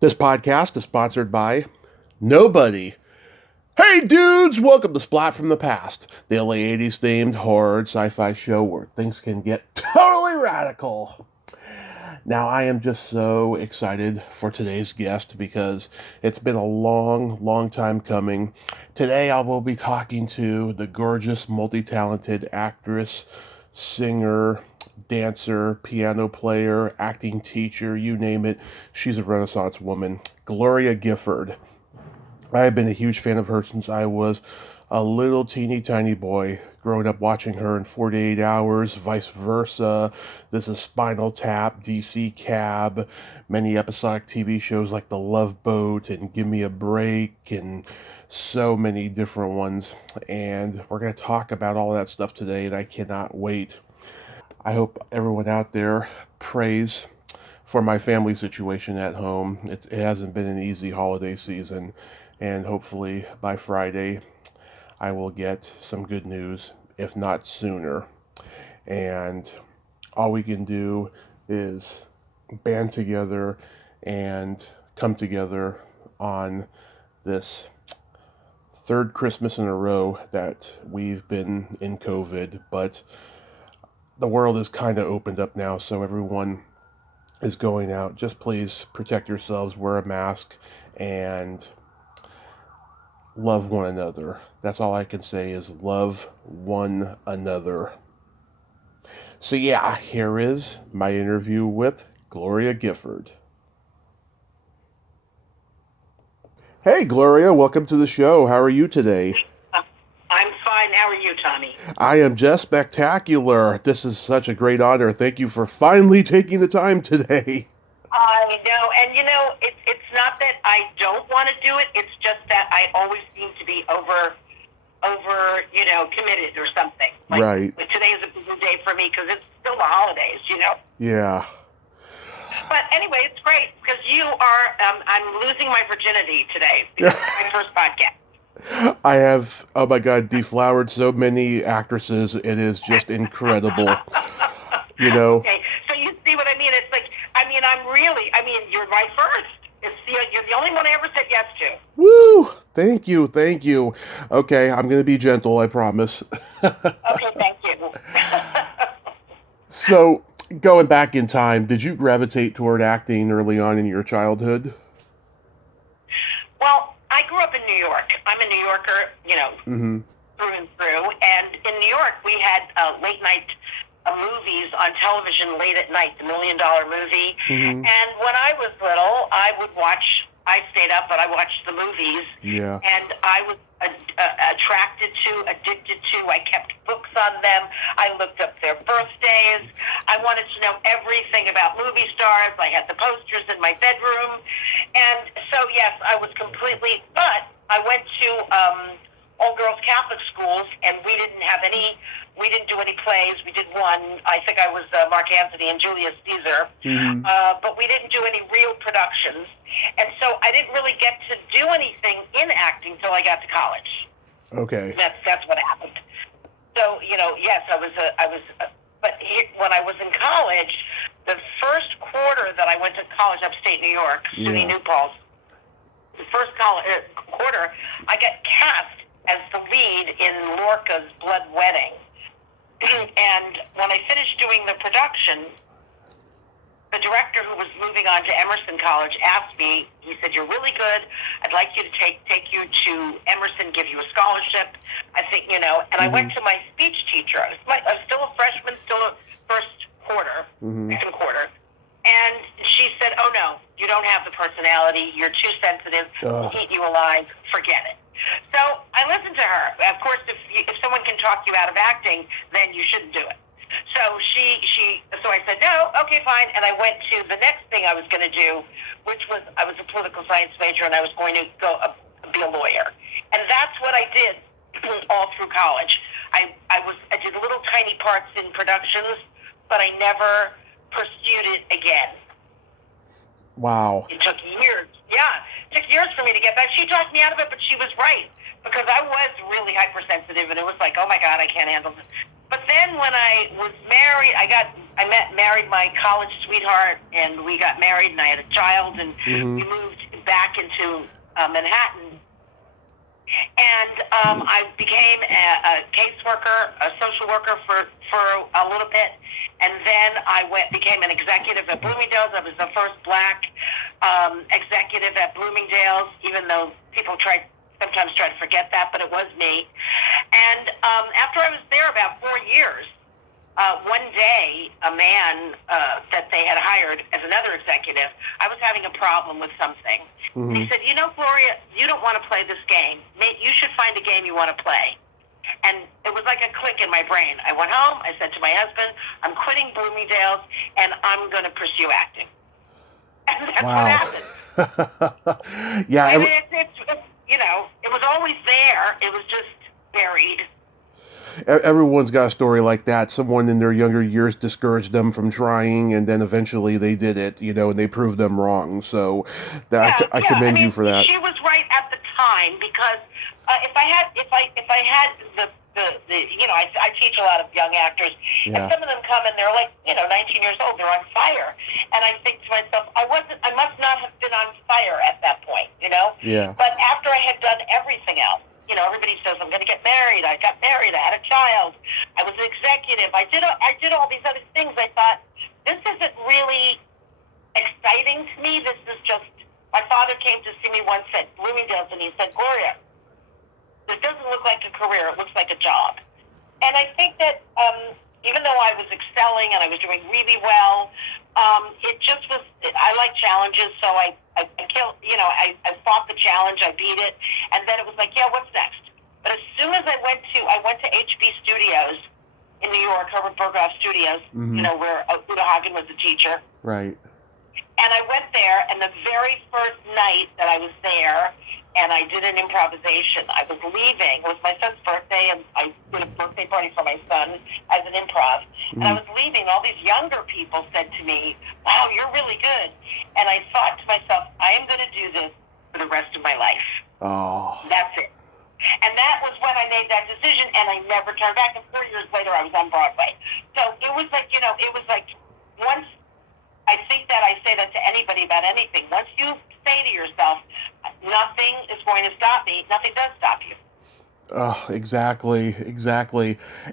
This podcast is sponsored by nobody. Hey dudes, welcome to Splat from the Past, the LA 80s themed horror sci-fi show where things can get totally radical. Now I am just so excited for today's guest because it's been a long time coming. Today I will be talking to the gorgeous, multi-talented actress, singer, dancer, piano player, acting teacher, you name it. She's a Renaissance woman, Gloria Gifford. I have been a huge fan of her since I was a little teeny tiny boy, growing up watching her in 48 Hours, vice versa. This is Spinal Tap, DC Cab, many episodic TV shows like The Love Boat and Give Me a Break, and so many different ones. And we're going to talk about all that stuff today, and I cannot wait. I hope everyone out there prays for my family situation at home. It hasn't been an easy holiday season, and hopefully by Friday I will get some good news, if not sooner. And all we can do is band together and come together on this third Christmas in a row that we've been in COVID, but the world is kind of opened up now, so everyone is going out. Just please protect yourselves, wear a mask, and love one another. That's all I can say is love one another. So yeah, here is my interview with Gloria Gifford. Hey Gloria, welcome to the show. How are you today? I'm fine. How are you, Tommy? I am just spectacular. This is such a great honor. Thank you for finally taking the time today. I know, and it's not that I don't want to do it. It's just that I always seem to be over, committed or something. Right. Like today is a busy day for me because it's still the holidays. Yeah. But anyway, it's great because you are. I'm losing my virginity today because it's my first podcast. I have, oh my God, deflowered so many actresses. It is just incredible. Okay, so you see what I mean? It's like, you're my first. You're the only one I ever said yes to. Woo! Thank you. Okay, I'm going to be gentle, I promise. Okay, thank you. So, going back in time, did you gravitate toward acting early on in your childhood? Well, I grew up in New York. I'm a New Yorker, Mm-hmm. through and through. And in New York, we had late night movies on television late at night, the $1 Million Movie. Mm-hmm. And when I was little, I stayed up, but I watched the movies. Yeah. And I was addicted to. I kept books on them. I looked up their birthdays. I wanted to know everything about movie stars. I had the posters in my bedroom. And so, yes, I was completely, but I went to all-girls Catholic schools, and we didn't do any plays. We did one. I think I was Mark Antony and Julius Caesar. Mm-hmm. But we didn't do any real productions. And so I didn't really get to do anything in acting until I got to college. Okay. That's what happened. So, yes, when I was in college, the first quarter that I went to college upstate New York, SUNY New Paltz, the first quarter, I got cast as the lead in Lorca's Blood Wedding. And when I finished doing the production, the director who was moving on to Emerson College asked me, he said, "You're really good. I'd like you to take you to Emerson, give you a scholarship." I think, and I went to my speech teacher. I was still a freshman, still a first quarter, second quarter. And she said, "Oh, no, you don't have the personality. You're too sensitive. We'll eat you alive. Forget it." So I listened to her. Of course, if someone can talk you out of acting, then you shouldn't do it. So so I said, "No, okay, fine." And I went to the next thing I was going to do, which was, I was a political science major, and I was going to be a lawyer. And that's what I did all through college. I did little tiny parts in productions, but I never pursued it again. Wow. It took years. Yeah, it took years for me to get back. She talked me out of it, but she was right, because I was really hypersensitive, and it was like, oh my God, I can't handle this. But then when I was married, I got married my college sweetheart, and we got married, and I had a child, and we moved back into Manhattan. And I became a caseworker, a social worker for a little bit, and then I became an executive at Bloomingdale's. I was the first Black executive at Bloomingdale's, even though people sometimes try to forget that, but it was me. And after I was there about 4 years, one day, a man that they had hired as another executive, I was having a problem with something. And he said, Gloria, you don't want to play this game. You should find a game you want to play. And it was like a click in my brain. I went home. I said to my husband, I'm quitting Bloomingdale's, and I'm going to pursue acting. And that's what happened. Yeah. I mean, it was always there. It was just buried. Everyone's got a story like that. Someone in their younger years discouraged them from trying, and then eventually they did it, and they proved them wrong. So I commend you for that. She was right at the time, because if I had I teach a lot of young actors, and some of them come and they're like 19 years old, they're on fire, and I think to myself, I must not have been on fire at that point, Yeah. But after I had done everything else. Everybody says, I'm going to get married. I got married. I had a child. I was an executive. I did all these other things. I thought, this isn't really exciting to me. This is just, my father came to see me once at Bloomingdale's, and he said, Gloria, this doesn't look like a career. It looks like a job. And I think that even though I was excelling and I was doing really well, it just was, I like challenges, so I fought the challenge, I beat it, and then it was like, what's next? But as soon as I went to HB Studios in New York, Herbert Berghoff Studios, where Uta Hagen was the teacher. Right. And I went there, and the very first night that I was there, and I did an improvisation. I was leaving. It was my son's birthday, and I did a birthday party for my son as an improv. And I was leaving. All these younger people said to me, wow, you're really good. And I thought to myself, I am going to do this for the rest of my life. Oh. That's it. And that was when I made that decision, and I never turned back. And 4 years later, I was on Broadway. So it was like, once I think that I say that to anybody about anything. Once you say to yourself, nothing is going to stop me, nothing does stop you. Oh, exactly.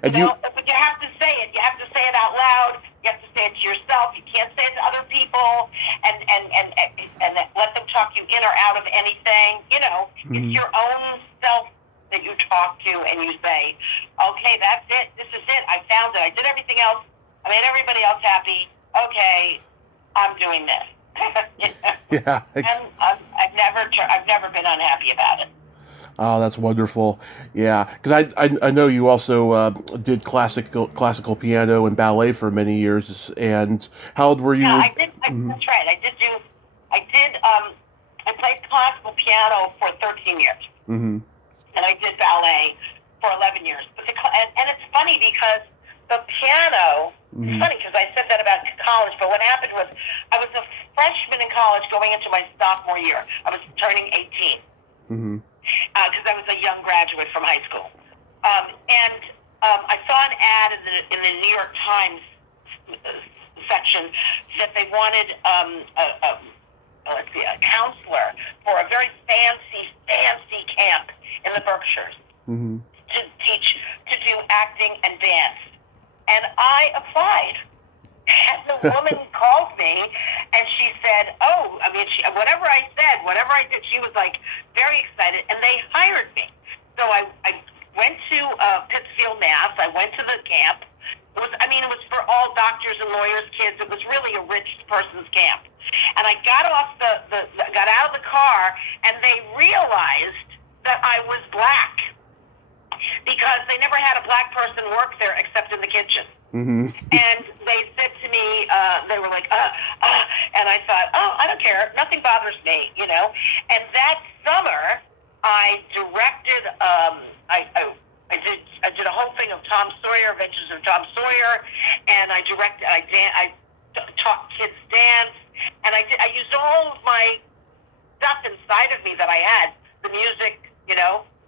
And but you have to say it. You have to say it out loud. You have to say it to yourself. You can't say it to other people and let them talk you in or out of anything. It's your own self that you talk to, and you say, okay, that's it. This is it. I found it. I did everything else. I made everybody else happy. Okay, I'm doing this. Yeah. And I've never been unhappy about it. Oh, that's wonderful. Yeah, because I know you also did classical piano and ballet for many years. And how old were you? Yeah, I did. That's right. I played classical piano for 13 years. Mm-hmm. And I did ballet for 11 years. But and it's funny because the piano, it's funny because I said that about college, but what happened was I was a freshman in college going into my sophomore year. I was turning 18 because I was a young graduate from high school. And I saw an ad in the New York Times section that they wanted a counselor for a very fancy camp in the Berkshires to do acting and dance. And I applied. And the woman called me, and she said, whatever I said, whatever I did, she was like very excited, and they hired me. So I went to Pittsfield, Mass. I went to the camp. It was for all doctors and lawyers' kids. It was really a rich person's camp. And I got got out of the car, and they realized that I was Black because they never had a Black person work there except in the kitchen. And they said to me, they were like, and I thought, I don't care. Nothing bothers me, And that summer, I directed, I did a whole thing of Tom Sawyer, Adventures of Tom Sawyer, and I taught kids dance, and I used all of my stuff inside of me that I had, the music,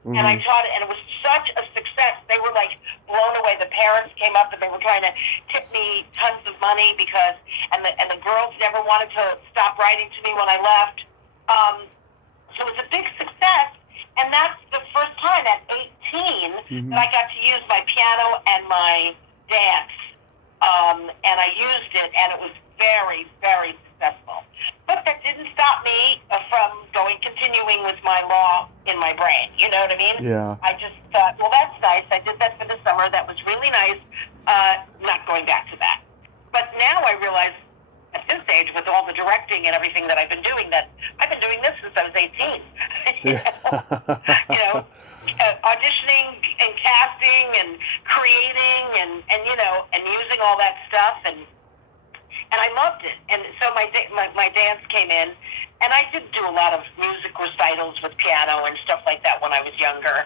And I taught it, and it was such a success. They were like blown away. The parents came up and they were trying to tip me tons of money because, and the girls never wanted to stop writing to me when I left. So it was a big success, and that's the first time at 18 that I got to use my piano and my dance. And I used it, and it was very, very successful. But that didn't stop me from continuing with my law in my brain. You know what I mean? Yeah. I just thought, well, that's nice. I did that for the summer. That was really nice. Not going back to that. But now I realize at this age, with all the directing and everything that I've been doing, that I've been doing this since I was 18. Auditioning and casting and creating and using all that stuff and I loved it. And so my dance came in, and I did do a lot of music recitals with piano and stuff like that when I was younger.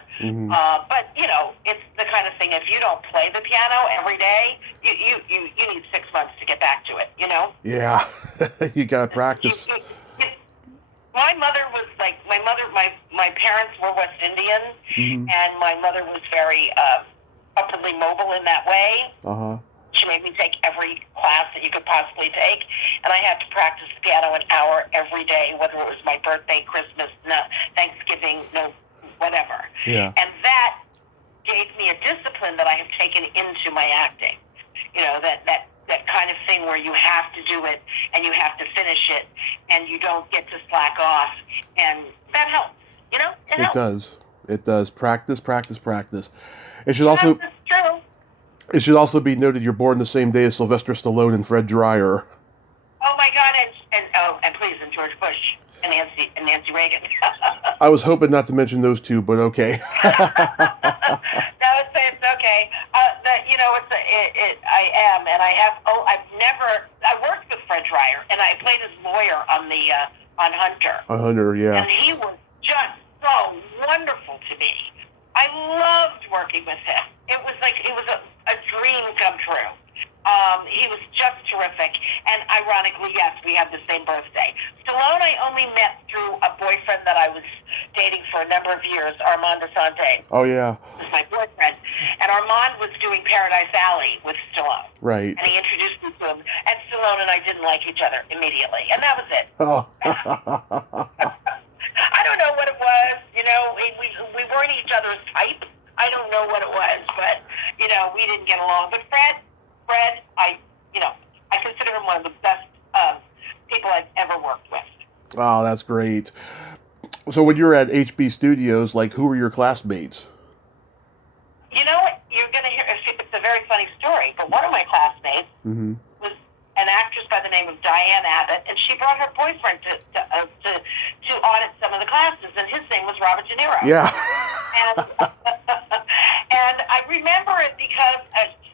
But it's the kind of thing, if you don't play the piano every day, you need 6 months to get back to it. Yeah, you gotta practice. My mother was like my parents were West Indian, and my mother was very upwardly mobile in that way. She made me take every class that you could possibly take, and I had to practice the piano an hour every day, whether it was my birthday, Christmas, Thanksgiving, whatever. Yeah. And that gave me a discipline that I have taken into my acting. That kind of thing where you have to do it and you have to finish it, and you don't get to slack off, and that helps. It helps. It does. Practice. It should also. That's true. It should also be noted you're born the same day as Sylvester Stallone and Fred Dreyer. Oh my God! And please, and George Bush and Nancy Reagan. I was hoping not to mention those two, but okay. No, it's okay. I am, and I have. I worked with Fred Dreyer, and I played his lawyer on Hunter. On Hunter, yeah. And he was just so wonderful to me. I loved working with him. It was a dream come true. He was just terrific. And ironically, yes, we have the same birthday. Stallone I only met through a boyfriend that I was dating for a number of years, Armand Asante. Oh, yeah. Was my boyfriend. And Armand was doing Paradise Alley with Stallone. Right. And he introduced me to him. And Stallone and I didn't like each other immediately. And that was it. Oh. I don't know what it was. We weren't each other's type. I don't know what it was, but, we didn't get along. But Fred, I consider him one of the best people I've ever worked with. Oh, that's great. So when you were at HB Studios, who were your classmates? You're going to hear, it's a very funny story, but one of my classmates was an actress by the name of Diane Abbott, and she brought her boyfriend to audit some of the classes, and his name was Robert De Niro. Yeah. And I remember it because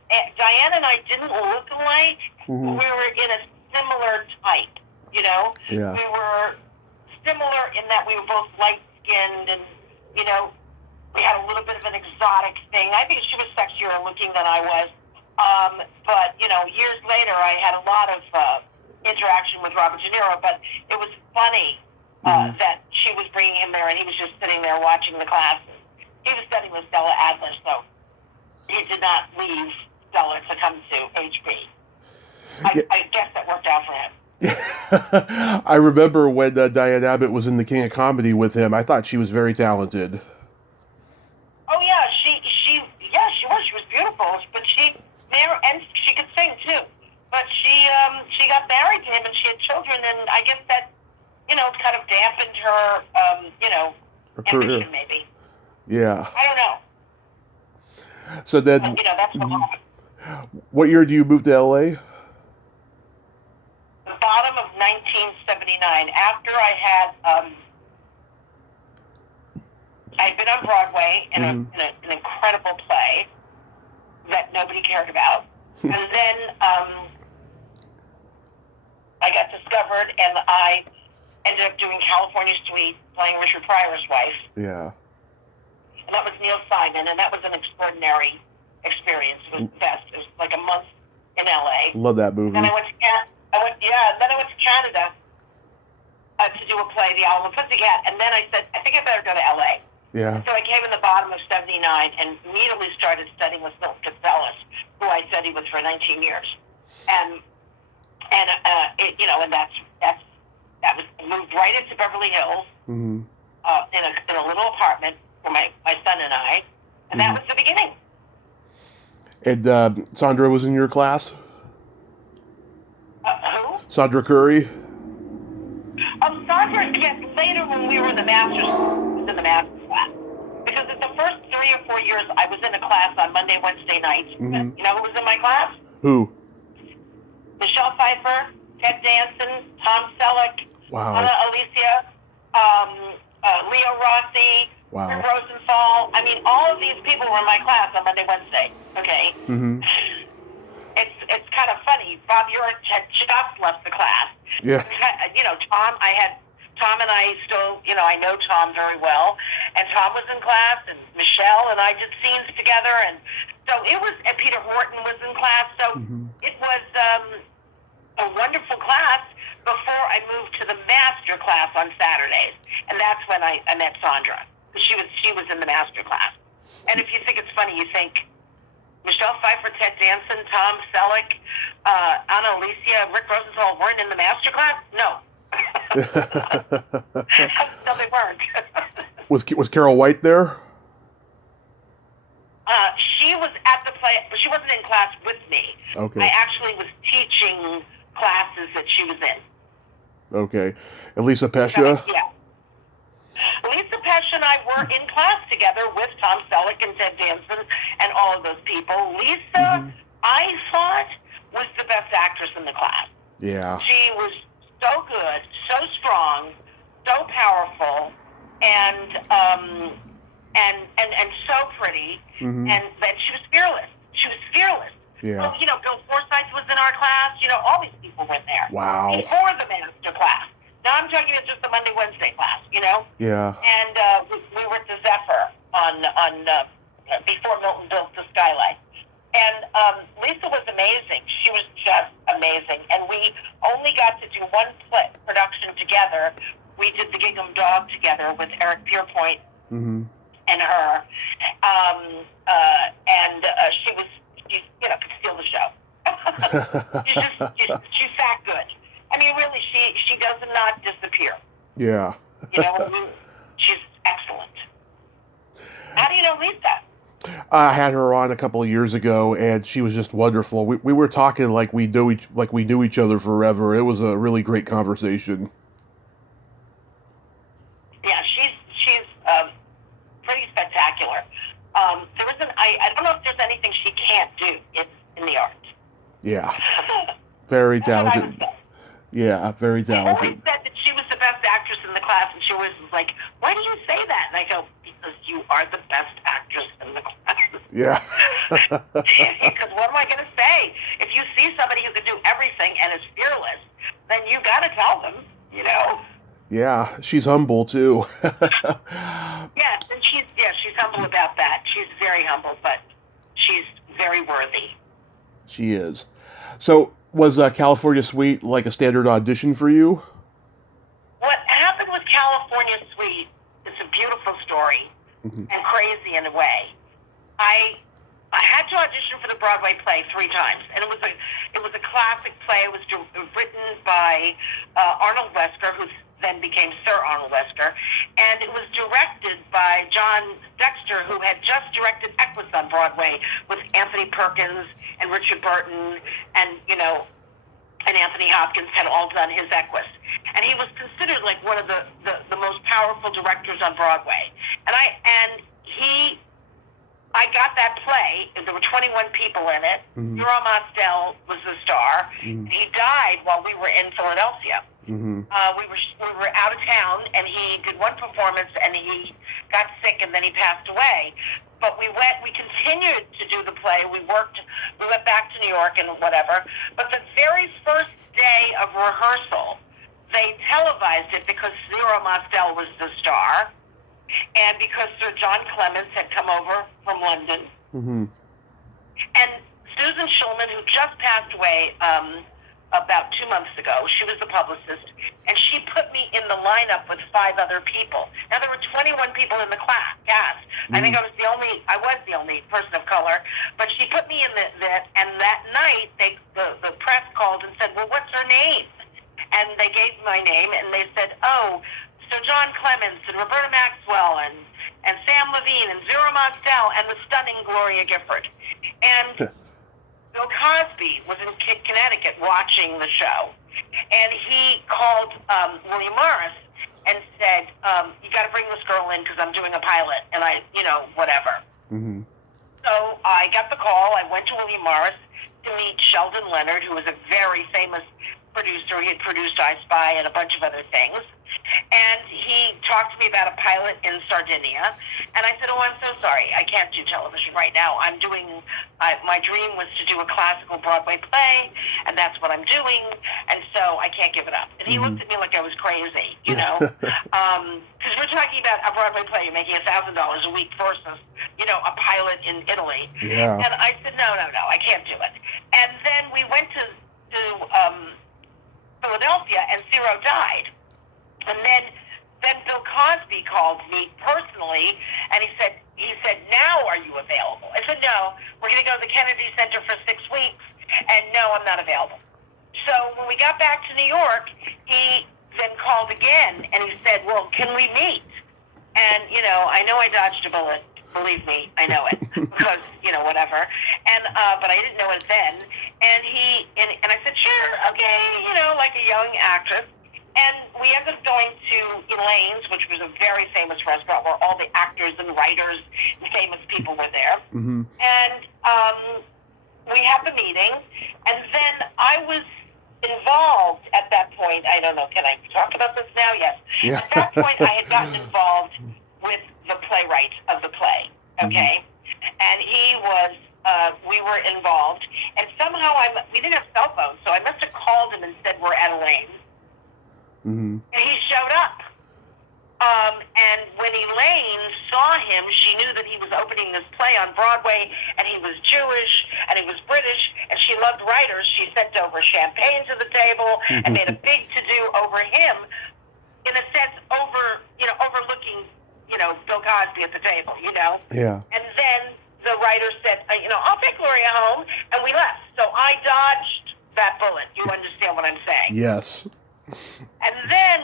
Diane and I didn't look alike. We were in a similar type, Yeah. We were similar in that we were both light-skinned and, we had a little bit of an exotic thing. I think she was sexier looking than I was. But, years later, I had a lot of interaction with Robert De Niro, but it was funny that she was bringing him there, and he was just sitting there watching the classes. He was studying with Stella Adler, so he did not leave Stella to come to HB. I guess that worked out for him. I remember when Diane Abbott was in The King of Comedy with him. I thought she was very talented. Oh yeah, she was. She was beautiful, but and she could sing too. But she got married to him, and she had children, and I guess that kind of dampened her Her career. ambition maybe. Yeah. I don't know. So then, But, that's what happened. what year do you move to LA? The bottom of 1979, after I had I'd been on Broadway in an incredible play that nobody cared about, and then I got discovered, and I ended up doing California Suite, playing Richard Pryor's wife. Yeah. And that was Neil Simon, and that was an extraordinary experience. It was the best. It was like a month in LA. Love that movie. Then I went to Canada to do a play, The Owl and the Pussycat, and then I said, I think I better go to LA. Yeah. So I came in the bottom of 79 and immediately started studying with Milton Castells, who I studied with for 19 years. And that was moved right into Beverly Hills Mm-hmm. in a little apartment for my son and I, and that was the beginning. And Sandra was in your class? Who? Sandra Curry? Sandra, yes, later when we were in the master's, was in the master's class. Because in the first 3 or 4 years, I was in a class on Monday, Wednesday nights. Mm-hmm. You know who was in my class? Who? Michelle Pfeiffer, Ted Danson, Tom Selleck, Wow. Ana Alicia, Leo Rossi, Wow. Rick Rosenthal. I mean, all of these people were in my class on Monday, Wednesday. Okay. Mm-hmm. It's kind of funny. Bob Urich had just left the class. Yeah. You know, Tom and I still, you know, I know Tom very well, and Tom was in class, and Michelle and I did scenes together, and so it was. And Peter Horton was in class, so it was a wonderful class. Before I moved to the master class on Saturdays, and that's when I met Sandra. She was in the master class, and if you think it's funny, you think Michelle Pfeiffer, Ted Danson, Tom Selleck, Ana Alicia, Rick Rosenthal weren't in the master class? No. No, they weren't. Was Carol White there? She was at the play, but she wasn't in class with me. Okay. I actually was teaching classes that she was in. Okay. And Lisa Pesha? Yeah. Lisa Pesha and I were in class together with Tom Selleck and Ted Danson and all of those people. Lisa, I thought, was the best actress in the class. Yeah. She was so good, so strong, so powerful, and so pretty, and she was fearless. She was fearless. Yeah. Well, you know, Bill Forsythe was in our class. You know, all these people were there. Wow. Before the master class. Now I'm talking about just the Monday, Wednesday class, you know? Yeah. And we were at the Zephyr on before Milton built the Skylight. And Lisa was amazing. She was just amazing. And we only got to do one production together. We did The Gingham Dog together with Eric Pierpoint and her. She could steal the show. She's that good. I mean, really, she does not disappear. Yeah. You know, I mean, she's excellent. How do you know Lisa? I had her on a couple of years ago, and she was just wonderful. We were talking like we knew each other forever. It was a really great conversation. Yeah, she's pretty spectacular. There isn't. I don't know if there's anything she can't do. It's in the arts. Yeah. Very talented. That's what I would say. Yeah, very I always talented. said that she was the best actress in the class, and she always was like, "Why do you say that?" And I go, "Because you are the best actress in the class." Yeah. Because what am I going to say? If you see somebody who can do everything and is fearless, then you got to tell them, you know. Yeah, she's humble too. Yes, and she's humble about that. She's very humble, but she's very worthy. She is. So, was California Suite like a standard audition for you? What happened with California Suite is a beautiful story and crazy in a way. I had to audition for the Broadway play 3 times, and it was a classic play. It was written by Arnold Wesker, who then became Sir Arnold Wesker, and it was directed by John Dexter, who had just directed Equus on Broadway with Anthony Perkins and Richard Burton, and and Anthony Hopkins had all done his Equus, and he was considered like one of the most powerful directors on Broadway, and I got that play, and there were 21 people in it. Zero Mostel was the star. He died while we were in Philadelphia. We were out of town, and he did one performance, and he got sick, and then he passed away. But we continued to do the play. We went back to New York and whatever. But the very first day of rehearsal, they televised it because Zero Mostel was the star, and because Sir John Clements had come over from London. And Susan Schulman, who just passed away about 2 months ago. She was the publicist, and she put me in the lineup with 5 other people. Now, there were 21 people in the cast. I think I was the only person of color, but she put me in that, and that night, the press called and said, well, what's her name? And they gave my name, and they said, oh, so John Clements and Roberta Maxwell and Sam Levine and Vera Mostel and the stunning Gloria Gifford. And Bill Cosby was in Connecticut watching the show, and he called William Morris and said, you got to bring this girl in because I'm doing a pilot, and whatever. Mm-hmm. So I got the call. I went to William Morris to meet Sheldon Leonard, who was a very famous producer. He had produced I Spy and a bunch of other things. And he talked to me about a pilot in Sardinia. And I said, oh, I'm so sorry. I can't do television right now. I'm doing, my dream was to do a classical Broadway play, and that's what I'm doing. And so I can't give it up. And he looked at me like I was crazy, because we're talking about a Broadway play you're making $1,000 a week versus, a pilot in Italy. Yeah. And I said, no, I can't do it. And then we went to Philadelphia, and Ciro died. And then Bill Cosby called me personally, and he said, now are you available? I said, no, we're going to go to the Kennedy Center for 6 weeks, and no, I'm not available. So when we got back to New York, he then called again, and he said, well, can we meet? And, I know I dodged a bullet. Believe me, I know it, because, whatever. And, but I didn't know it then. And and I said, sure, okay, like a young actress. And we ended up going to Elaine's, which was a very famous restaurant where all the actors and writers and famous people were there. Mm-hmm. And we had the meeting, and then I was involved at that point. I don't know, can I talk about this now? Yes. Yeah. At that point, I had gotten involved with the playwright of the play, okay? Mm-hmm. And he was, we were involved, and somehow we didn't have cell phones, so I must have called him and said, we're at Elaine's. Mm-hmm. And he showed up. And when Elaine saw him, she knew that he was opening this play on Broadway, and he was Jewish, and he was British, and she loved writers. She sent over champagne to the table and made a big to-do over him, in a sense, overlooking, Bill Cosby at the table, Yeah. And then the writer said, I'll take Gloria home, and we left. So I dodged that bullet. You understand what I'm saying? Yes. And then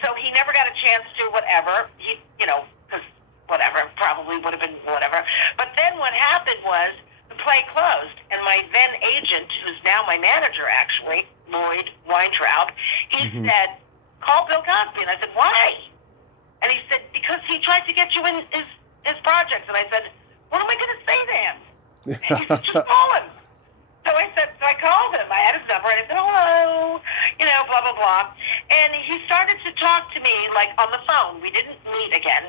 so he never got a chance to whatever, because whatever, probably would have been whatever. But then what happened was the play closed, and my then agent, who's now my manager actually, Lloyd Weintraub, he said, call Bill Cosby. And I said, why? And he said, because he tried to get you in his projects. And I said, what am I going to say to him? And he said, just call him. So I called him. I had his number, and I said, hello, blah, blah, blah. And he started to talk to me, like, on the phone. We didn't meet again.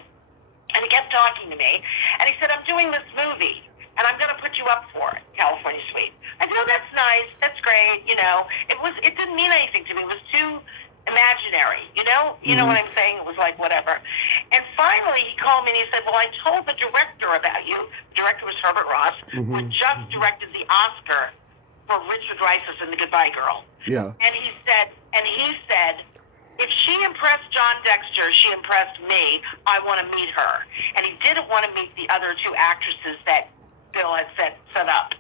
And he kept talking to me. And he said, I'm doing this movie, and I'm going to put you up for it, California Suite. I said, oh, that's nice. That's great. It didn't mean anything to me. It was too imaginary, You know what I'm saying? It was like, whatever. And finally, he called me, and he said, well, I told the director about you. The director was Herbert Ross, who had just directed the Oscar for Richard Dreyfuss in The Goodbye Girl. Yeah. And he said, if she impressed John Dexter, she impressed me. I want to meet her. And he didn't want to meet the other 2 actresses that Bill had set up.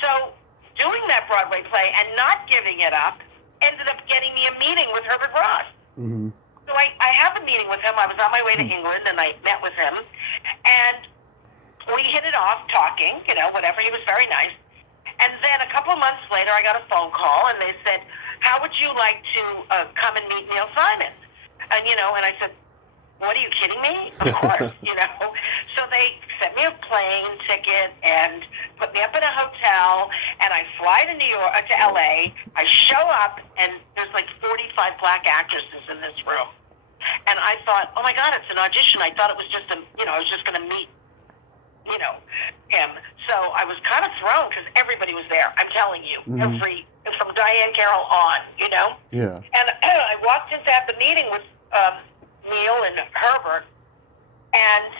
So doing that Broadway play and not giving it up ended up getting me a meeting with Herbert Ross. Mm-hmm. So I have a meeting with him. I was on my way to England, and I met with him. And we hit it off talking, whatever. He was very nice. And then a couple of months later, I got a phone call, and they said, how would you like to come and meet Neil Simon? And, and I said, what, are you kidding me? Of course, So they sent me a plane ticket and put me up in a hotel, and I fly to to LA. I show up, and there's like 45 black actresses in this room. And I thought, oh my God, it's an audition. I thought it was just I was just going to meet him. So I was kind of thrown because everybody was there. I'm telling you, from Diane Carroll on, Yeah. And I walked into the meeting with Neil and Herbert, and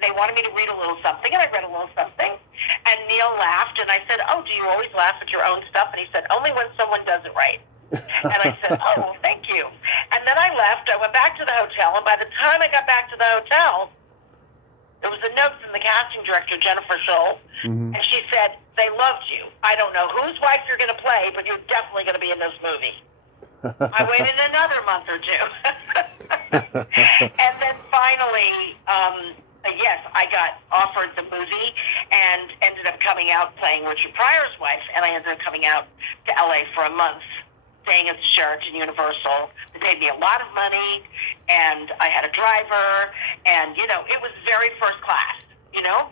they wanted me to read a little something, and I read a little something, And Neil laughed, and I said, "Oh, do you always laugh at your own stuff?" And he said, "Only when someone does it right." And I said, "Oh, well, thank you." And then I left. I went back to the hotel, and by the time I got back to the hotel, there was a note from the casting director, Jennifer Scholl, and she said, "They loved you. I don't know whose wife you're going to play, but you're definitely going to be in this movie." I waited another month or two. And then finally, yes, I got offered the movie and ended up coming out playing Richard Pryor's wife, and I ended up coming out to LA for a month, staying at the Sheraton Universal. They paid me a lot of money, and I had a driver, and, it was very first class,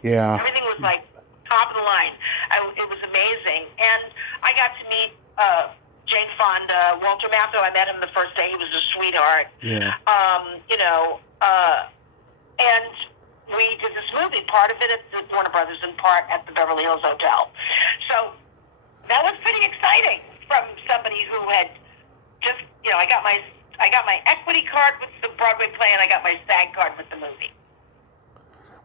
Yeah. Everything was like top of the line. It was amazing. And I got to meet Jane Fonda, Walter Matthau. I met him the first day. He was a sweetheart. Yeah. And we did this movie, part of it at the Warner Brothers and part at the Beverly Hills Hotel. So that was pretty exciting from somebody who had just, I got my equity card with the Broadway play, and I got my SAG card with the movie.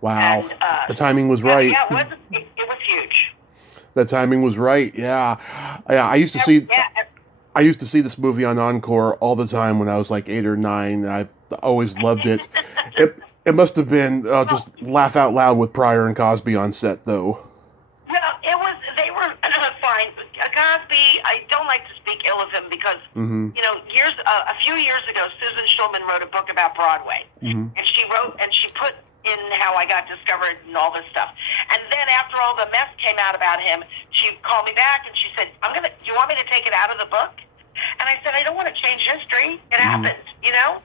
Wow. And, the timing was right. Yeah, it was huge. The timing was right. Yeah. I used to see. Yeah. I used to see this movie on Encore all the time when I was like 8 or 9. And I've always loved it. It must have been just laugh out loud with Pryor and Cosby on set, though. Well, they were fine. Cosby, I don't like to speak ill of him because, a few years ago, Susan Schulman wrote a book about Broadway. And she put in how I got discovered and all this stuff. And then after all the mess came out about him, she called me back and she said, do you want me to take it out of the book? And I said, I don't want to change history. It happened,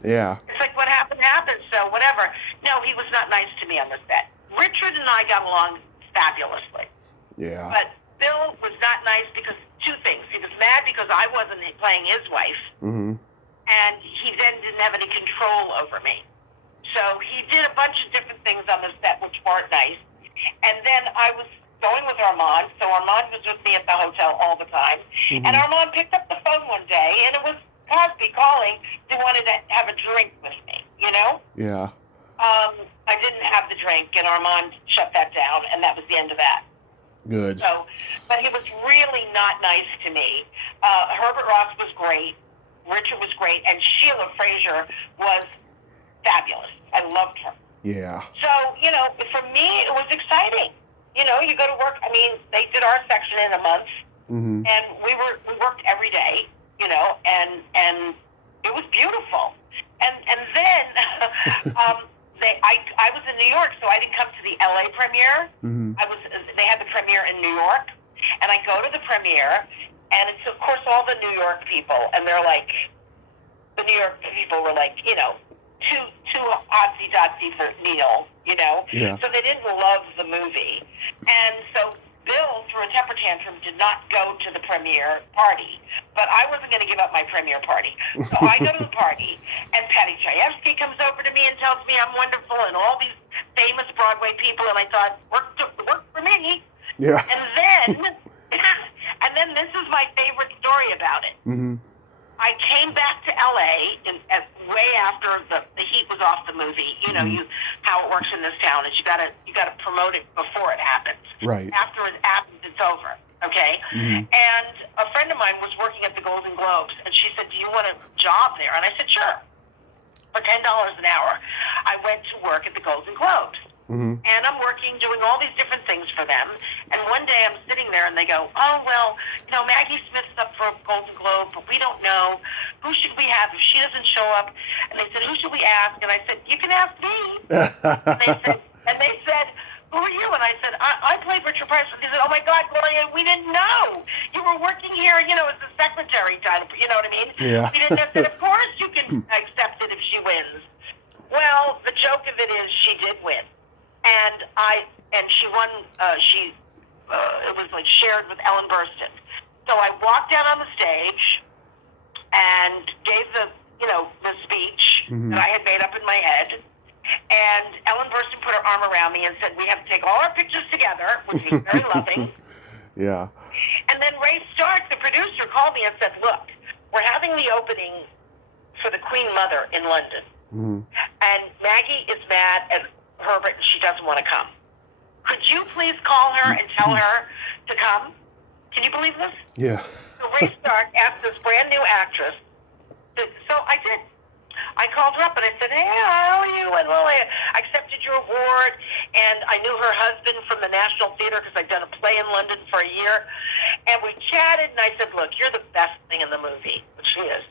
Yeah. It's like what happened, so whatever. No, he was not nice to me on the set. Richard and I got along fabulously. Yeah. But Bill was not nice because two things. He was mad because I wasn't playing his wife. And he then didn't have any control over me. So he did a bunch of different things on the set which weren't nice. And then I was going with Armand, so Armand was with me at the hotel all the time. And Armand picked up the phone one day, and it was Cosby calling. He wanted to have a drink with me, Yeah. I didn't have the drink, and Armand shut that down, and that was the end of that. Good. So, but he was really not nice to me. Herbert Ross was great. Richard was great, and Sheila Fraser was fabulous. I loved her. Yeah. So, for me, it was exciting. You go to work. I mean, they did our section in a month, and we worked every day. And it was beautiful. And then I was in New York, so I didn't come to the LA premiere. They had the premiere in New York, and I go to the premiere, and it's of course all the New York people, and they're like, the New York people were like, too hotsy-dotsy for Neil, Yeah. So they didn't love the movie. And so Bill, through a temper tantrum, did not go to the premiere party. But I wasn't going to give up my premiere party. So I go to the party, and Patty Chayefsky comes over to me and tells me I'm wonderful, and all these famous Broadway people, and I thought, work for me. Yeah. And then this is my favorite story about it. I came back to LA way after the heat was off the movie. How it works in this town is you gotta promote it before it happens. Right. After it happens, it's over. Okay. And a friend of mine was working at the Golden Globes, and she said, "Do you want a job there?" And I said, "Sure." For $10 an hour, I went to work at the Golden Globes. And I'm working, doing all these different things for them. And one day I'm sitting there and they go, "Oh, well, Maggie Smith's up for a Golden Globe, but we don't know. Who should we have if she doesn't show up?" And they said, "Who should we ask?" And I said, "You can ask me." and they said, "Who are you?" And I said, I played Richard Pryor. And they said, "Oh, my God, Gloria, we didn't know. You were working here, as a secretary kind of, you know what I mean?" Yeah. We didn't know. I said, "Of course you can accept it if she wins." Well, the joke of it is she did win. And she won, it was like shared with Ellen Burstyn. So I walked out on the stage and gave the speech that I had made up in my head. And Ellen Burstyn put her arm around me and said, "We have to take all our pictures together," which was very loving. Yeah. And then Ray Stark, the producer, called me and said, "Look, we're having the opening for the Queen Mother in London. And Maggie is mad at Herbert and she doesn't want to come." Could you please call her and tell her to come? Can you believe this? Yeah. So Ray Stark asked this brand new actress. So I did. I called her up and I said, hey, how are you? And well, I accepted your award. And I knew her husband from the National Theater because I'd done a play in London for a year. And we chatted and I said, look, you're the best thing in the movie, which she is.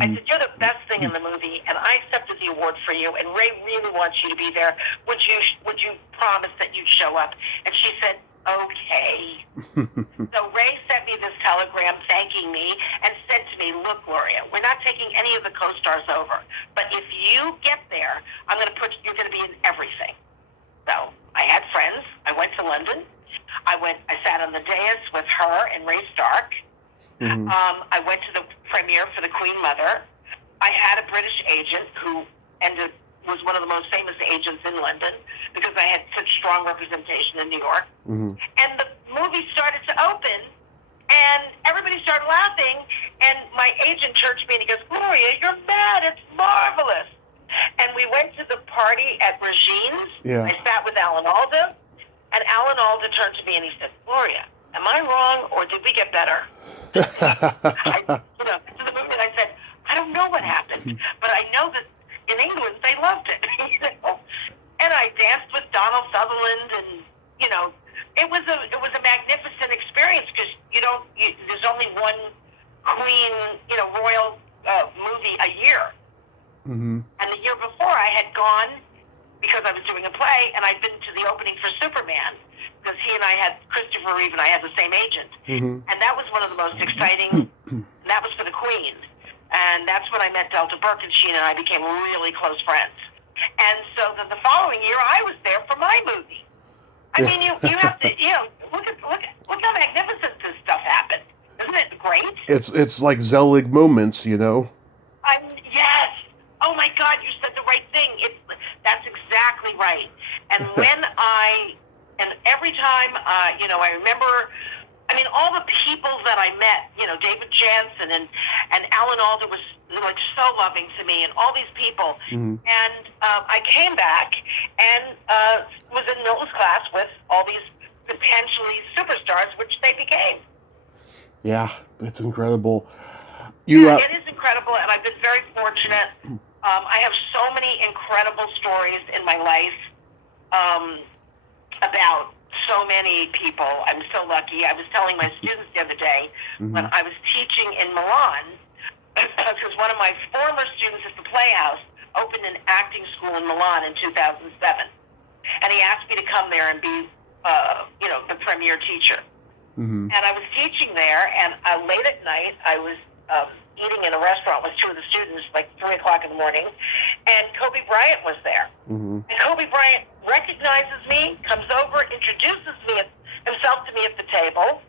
I said, you're the best thing in the movie, and I accepted the award for you, and Ray really wants you to be there. Would you promise that you'd show up? And she said, okay. So Ray sent me this telegram thanking me and said to me, look, Gloria, we're not taking any of the co-stars over, but if you get there, you're going to be in everything. So I had friends. I went to London. I sat on the dais with her and Ray Stark. I went to the premiere for The Queen Mother. I had a British agent who was one of the most famous agents in London because I had such strong representation in New York. And the movie started to open, and everybody started laughing, and my agent turned to me and he goes, Gloria, you're mad. It's marvelous. And we went to the party at Regine's. Yeah. I sat with Alan Alda, and Alan Alda turned to me and he said, Gloria, am I wrong or did we get better? To the movie, and I said, I don't know what happened, but I know that in England they loved it. And I danced with Donald Sutherland, and it was a magnificent experience because there's only one Queen royal movie a year. And the year before I had gone because I was doing a play, and I'd been to the opening for Superman because he and I had Christopher Reeve, and I had the same agent, and that was one of the most exciting. That was for the Queen. And that's when I met Delta Burke, and she and I became really close friends. And so the following year, I was there for my movie. I mean, you have to, look how magnificent this stuff happened. Isn't it great? It's like Zelig moments, Yes. Oh my God, you said the right thing. That's exactly right. And every time, I remember. I mean, all the people that I met, David Jansen and Alan Alda was like so loving to me, and all these people. And I came back and was in Milton's class with all these potentially superstars, which they became. Yeah, it's incredible. It is incredible, and I've been very fortunate. I have so many incredible stories in my life about so many people. I'm so lucky. I was telling my students the other day when I was teaching in Milan, because one of my former students at the Playhouse opened an acting school in Milan in 2007. And he asked me to come there and be, the premier teacher. And I was teaching there, and late at night, I was eating in a restaurant with two of the students, like 3 o'clock in the morning, and Kobe Bryant was there. And Kobe Bryant recognizes me, comes over, introduces himself to me at the table,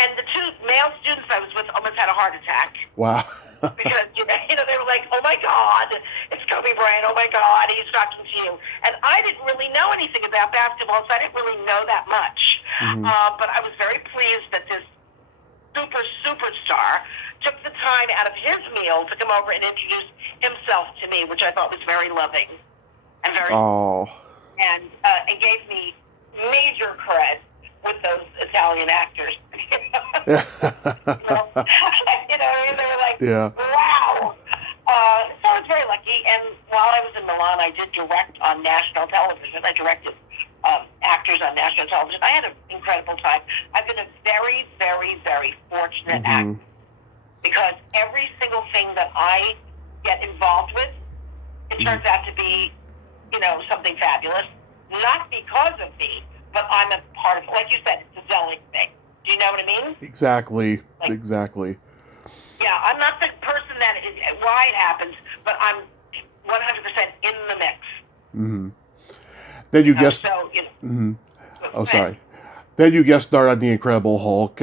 and the two male students I was with almost had a heart attack. Wow. Because, they were like, oh my God, it's Kobe Bryant, oh my God, he's talking to you. And I didn't really know anything about basketball, so I didn't really know that much. But I was very pleased that this superstar took the time out of his meal to come over and introduce himself to me, which I thought was very loving and very and it gave me major cred with those Italian actors. They were like, wow. So I was very lucky, and while I was in Milan, I did direct on national television. I directed actors on national television. I had an incredible time. I've been a very, very, very fortunate actor because every single thing that I get involved with, it turns out to be, something fabulous. Not because of me, but I'm a part of, like you said, it's a Zelig thing. Do you know what I mean? Exactly. Exactly. Yeah, I'm not the person that is why it happens, but I'm 100% in the mix. Then you guest. Sorry. Then you guest starred on The Incredible Hulk.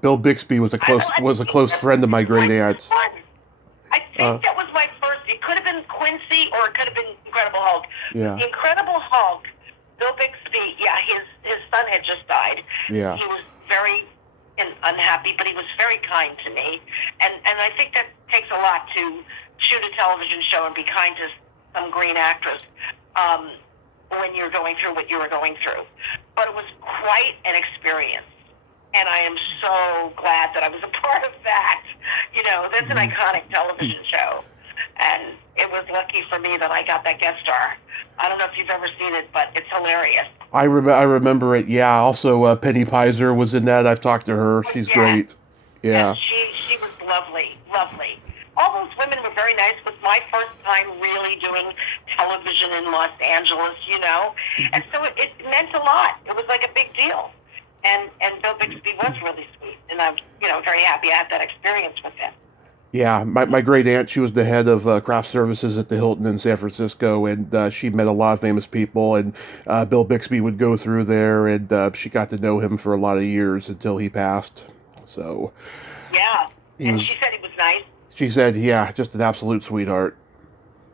Bill Bixby was a close friend of my great aunt's. I think that was my first. It could have been Quincy or it could have been Incredible Hulk. Yeah. The Incredible Hulk, Bill Bixby. Yeah, his son had just died. Yeah. He was very unhappy, but he was very kind to me, and I think that takes a lot to shoot a television show and be kind to some green actress. when you're going through what you were going through. But it was quite an experience. And I am so glad that I was a part of that. That's an iconic television show. And it was lucky for me that I got that guest star. I don't know if you've ever seen it, but it's hilarious. I remember it. Yeah. Also, Penny Peiser was in that. I've talked to her. She's great. Yeah. Yes, she was lovely, lovely. All those women were very nice. It was my first time really doing television in Los Angeles, and so it meant a lot. It was like a big deal. And Bill Bixby was really sweet, and I'm very happy I had that experience with him. Yeah, my great aunt, she was the head of craft services at the Hilton in San Francisco, and she met a lot of famous people, and Bill Bixby would go through there, and she got to know him for a lot of years until he passed. So yeah, and she said he was nice. She said, yeah, just an absolute sweetheart.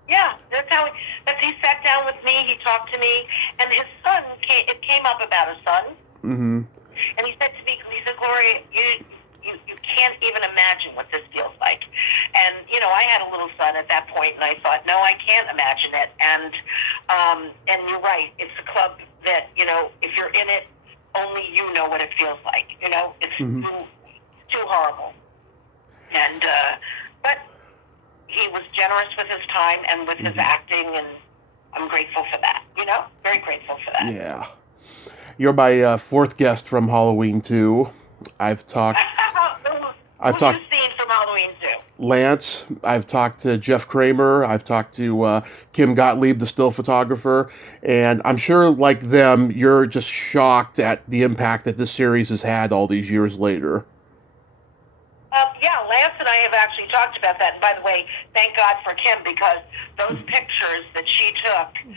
Yeah, he sat down with me, he talked to me, and his son, it came up about his son, mm-hmm. and he said to me, Gloria, you can't even imagine what this feels like. And, I had a little son at that point, and I thought, no, I can't imagine it. And you're right, it's a club that, if you're in it, only you know what it feels like. It's mm-hmm. too horrible. And, but he was generous with his time and with his acting, and I'm grateful for that, very grateful for that. Yeah. You're my fourth guest from Halloween 2. I've talked... Who have you seen from Halloween 2? Lance. I've talked to Jeff Kramer. I've talked to Kim Gottlieb, the still photographer. And I'm sure, like them, you're just shocked at the impact that this series has had all these years later. Yeah, Lance and I have actually talked about that. And by the way, thank God for Kim, because those pictures that she took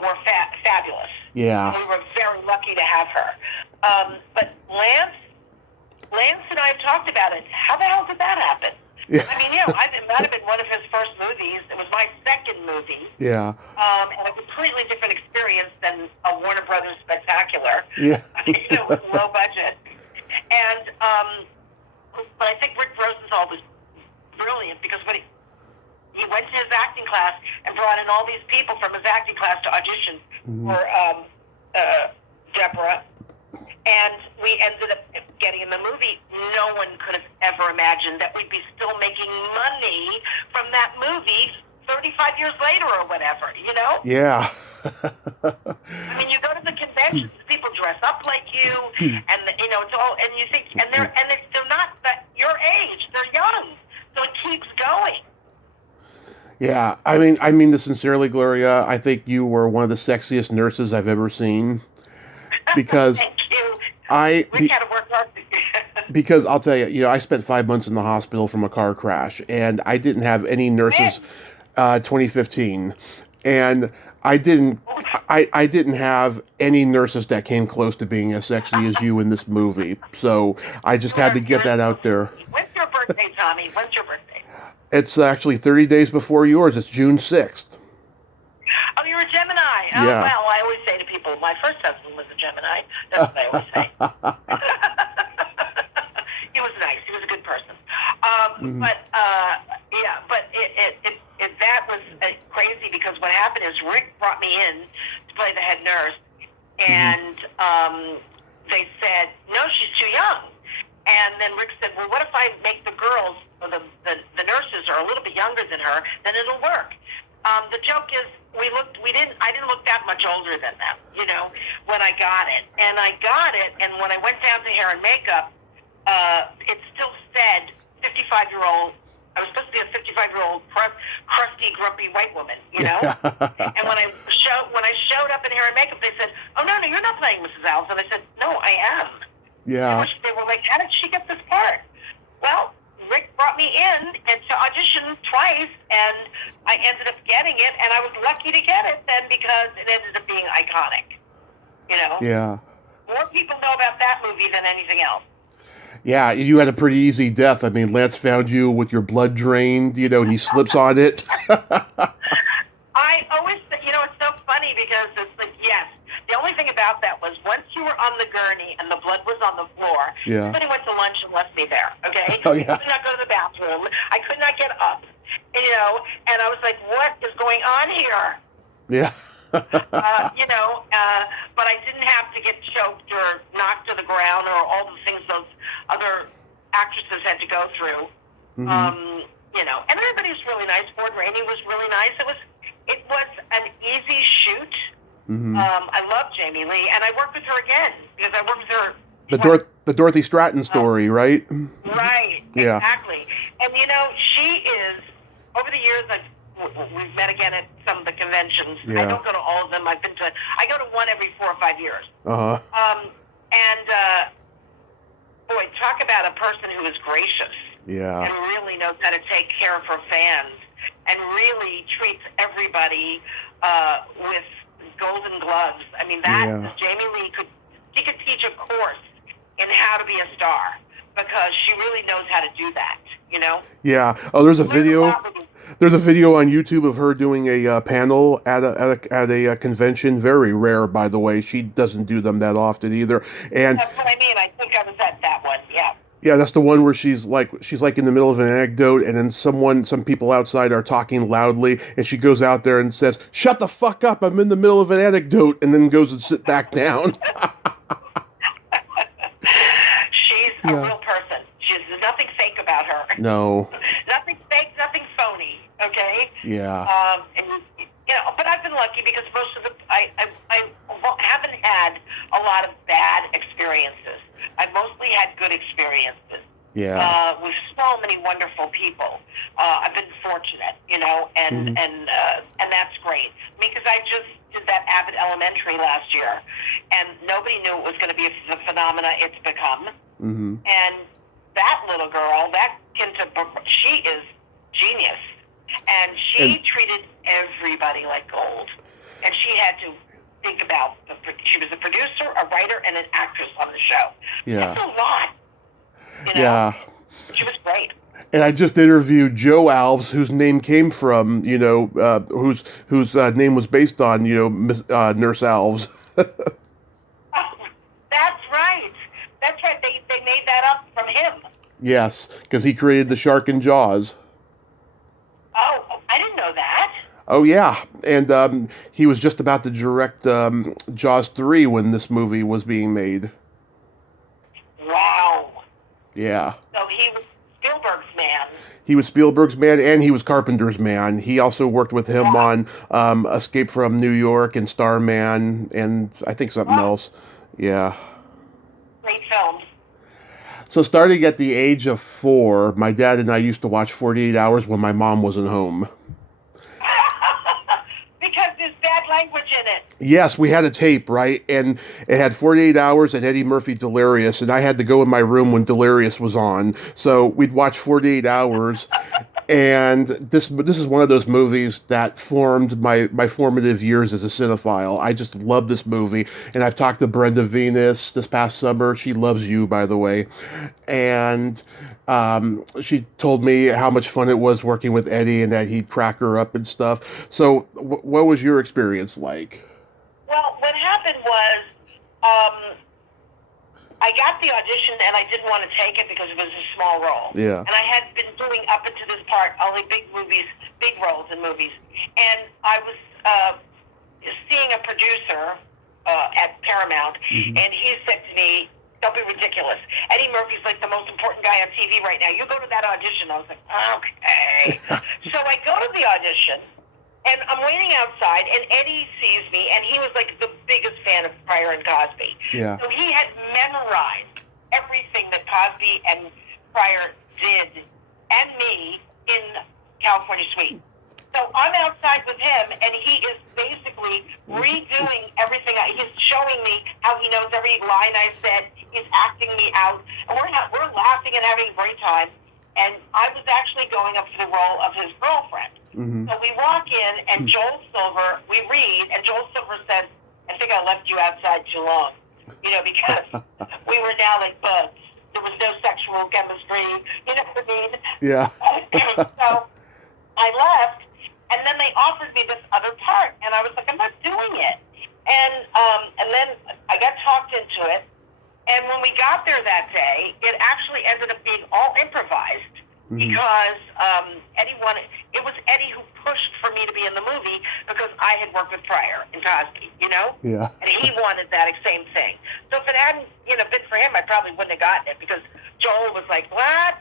were fabulous. Yeah. And we were very lucky to have her. But Lance and I have talked about it. How the hell did that happen? Yeah. I mean, it might have been one of his first movies. It was my second movie. Yeah. And a completely different experience than a Warner Brothers spectacular. Yeah. With low budget. And, but I think Rick Rosenthal was brilliant, because when he went to his acting class and brought in all these people from his acting class to audition for Deborah, and we ended up getting in the movie. No one could have ever imagined that we'd be still making money from that movie 35 years later or whatever, Yeah. I mean, you go to the conventions, people dress up like you, and it's all, and you think, and they're not that your age, they're young, so it keeps going. Yeah, I mean this sincerely, Gloria. I think you were one of the sexiest nurses I've ever seen. Because Thank you. We had to work hard. Because I'll tell you, I spent 5 months in the hospital from a car crash, and I didn't have any nurses. 2015, and I didn't have any nurses that came close to being as sexy as you in this movie. So I just had to get that out there. When's your birthday, Tommy? When's your birthday? It's actually 30 days before yours. It's June 6th. Oh, you're a Gemini. Oh, yeah. Well, I always say to people, my first husband was a Gemini. That's what I always say. He was nice. He was a good person. But that was crazy, because what happened is Rick brought me in to play the head nurse, and they said, no, she's too young. And then Rick said, well, what if I make the girls, or the nurses are a little bit younger than her, then it'll work. The joke is, I didn't look that much older than them, when I got it. And I got it, and when I went down to hair and makeup, it still said 55-year-old. I was supposed to be a 55-year-old crusty, grumpy white woman, And when I showed up in hair and makeup, they said, "Oh no, you're not playing Mrs. Alves." And I said, "No, I am." Yeah. They were like, "How did she get this part?" Well, Rick brought me in and to audition twice, and I ended up getting it, and I was lucky to get it then, because it ended up being iconic. Yeah. More people know about that movie than anything else. Yeah, you had a pretty easy death. I mean, Lance found you with your blood drained, and he slips on it. I always, it's so funny, because it's like, yes, the only thing about that was once you were on the gurney and the blood was on the floor, somebody went to lunch and left me there, okay? Oh, yeah. I could not go to the bathroom. I could not get up, and I was like, what is going on here? Yeah. But I didn't have to get choked or knocked to the ground or all the things those other actresses had to go through. Mm-hmm. And everybody was really nice. Ford Rainey was really nice. It was an easy shoot. Mm-hmm. I love Jamie Lee, and I worked with her again because I worked with her. The Dorothy Stratton story, right? Right, Yeah. exactly. And she is, over the years, we've met again at some of the conventions. Yeah. I don't go to all of them. I go to one every 4 or 5 years. Uh-huh. Boy, talk about a person who is gracious. Yeah. And really knows how to take care of her fans and really treats everybody with golden gloves. I mean, Jamie Lee could teach a course in how to be a star because she really knows how to do that, Yeah. Oh, there's a video. There's a video on YouTube of her doing a panel at a convention. Very rare, by the way. She doesn't do them that often either. And that's what I mean. I think I was at that one. Yeah. Yeah, that's the one where she's like in the middle of an anecdote, and then some people outside are talking loudly, and she goes out there and says, "Shut the fuck up! I'm in the middle of an anecdote," and then goes and sit back down. She's a real person. There's nothing fake about her. No. Nothing fake, nothing phony. Okay. Yeah. But I've been lucky because most of I haven't had a lot of bad experiences. I've mostly had good experiences. Yeah. With so many wonderful people. I've been fortunate, and that's great. Because I just did that Abbott Elementary last year, and nobody knew it was going to be the phenomena it's become. Mm-hmm. And that little girl, she is genius, and she treated everybody like gold, and she had to think about she was a producer, a writer, and an actress on the show. Yeah. That's a lot. Yeah. She was great. And I just interviewed Joe Alves, whose name came from, whose name was based on, Nurse Alves. That's right. That's right. They made that up from him. Yes, because he created the shark in Jaws. Oh, I didn't know that. Oh, yeah. And he was just about to direct Jaws 3 when this movie was being made. Wow. Yeah. So he was Spielberg's man. He was Spielberg's man, and he was Carpenter's man. He also worked with him on Escape from New York and Starman, and I think something else. Yeah. Great films. So starting at the age of 4, my dad and I used to watch 48 Hours when my mom wasn't home. Because there's bad language in it. Yes, we had a tape, right? And it had 48 Hours and Eddie Murphy Delirious, and I had to go in my room when Delirious was on. So we'd watch 48 Hours, and this is one of those movies that formed my formative years as a cinephile. I just love this movie, and I've talked to Brenda Venus this past summer. She loves you, by the way. And she told me how much fun it was working with Eddie and that he'd crack her up and stuff. So what was your experience like? Well, what happened was I got the audition and I didn't want to take it because it was a small role. Yeah. And I had been doing up until this part only big roles in movies. And I was seeing a producer at Paramount, and he said to me, "Don't be ridiculous. Eddie Murphy's like the most important guy on TV right now. You go to that audition." I was like, okay. So I go to the audition, and I'm waiting outside, and Eddie sees me, and he was like the biggest fan of Pryor and Cosby. Yeah. So he had memorized everything that Cosby and Pryor did, and me, in California Suite. So I'm outside with him, and he is basically redoing everything. He's showing me how he knows every line I said. He's acting me out, and we're laughing and having a great time. And I was actually going up for the role of his girlfriend. Mm-hmm. So we walk in, and Joel Silver, we read, and Joel Silver says, "I think I left you outside too long," because we were now like buds. There was no sexual chemistry. You know what I mean? Yeah. So I left. And then they offered me this other part, and I was like, I'm not doing it. And then I got talked into it. And when we got there that day, it actually ended up being all improvised because Eddie wanted. It was Eddie who pushed for me to be in the movie because I had worked with Pryor in Cosby, you know? Yeah. And he wanted that same thing. So if it hadn't, been for him, I probably wouldn't have gotten it because Joel was like, what?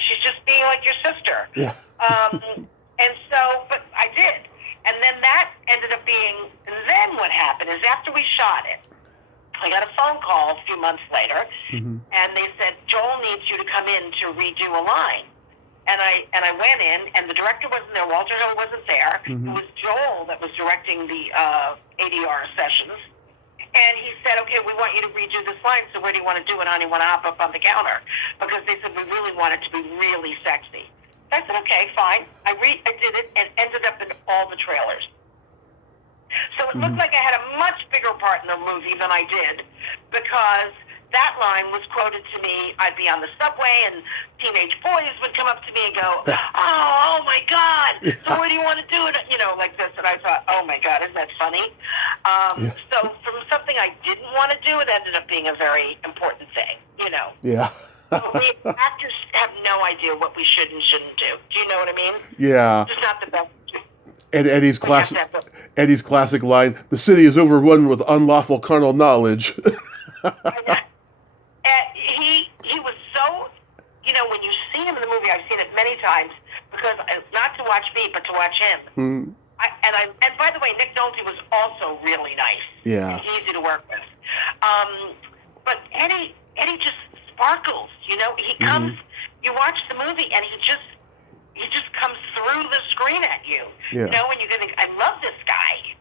She's just being like your sister. Yeah. And so, but I did. And then that ended up being, and then what happened is after we shot it, I got a phone call a few months later, and they said, Joel needs you to come in to redo a line. And I went in, and the director wasn't there. Walter Hill wasn't there. It was Joel that was directing the ADR sessions. And he said, okay, we want you to redo this line, so where do you want to do it, honey? You want to hop up on the counter? Because they said we really want it to be really sexy. So I said, okay, fine. I did it and ended up in all the trailers. So it looked like I had a much bigger part in the movie than I did because that line was quoted to me. I'd be on the subway and teenage boys would come up to me and go, oh my God, so where do you want to do it? Like this. And I thought, oh my God, isn't that funny? So from something I didn't want to do, it ended up being a very important thing, Yeah. We actors have no idea what we should and shouldn't do. Do you know what I mean? Yeah. It's just not the best. And Eddie's classic line, the city is overrun with unlawful carnal knowledge. He was so, when you see him in the movie, I've seen it many times, because not to watch me, but to watch him. And by the way, Nick Nolte was also really nice. Yeah. And easy to work with. But Eddie just sparkles, He comes, you watch the movie, and he just comes through the screen at you. Yeah. And you're going to, I love this guy.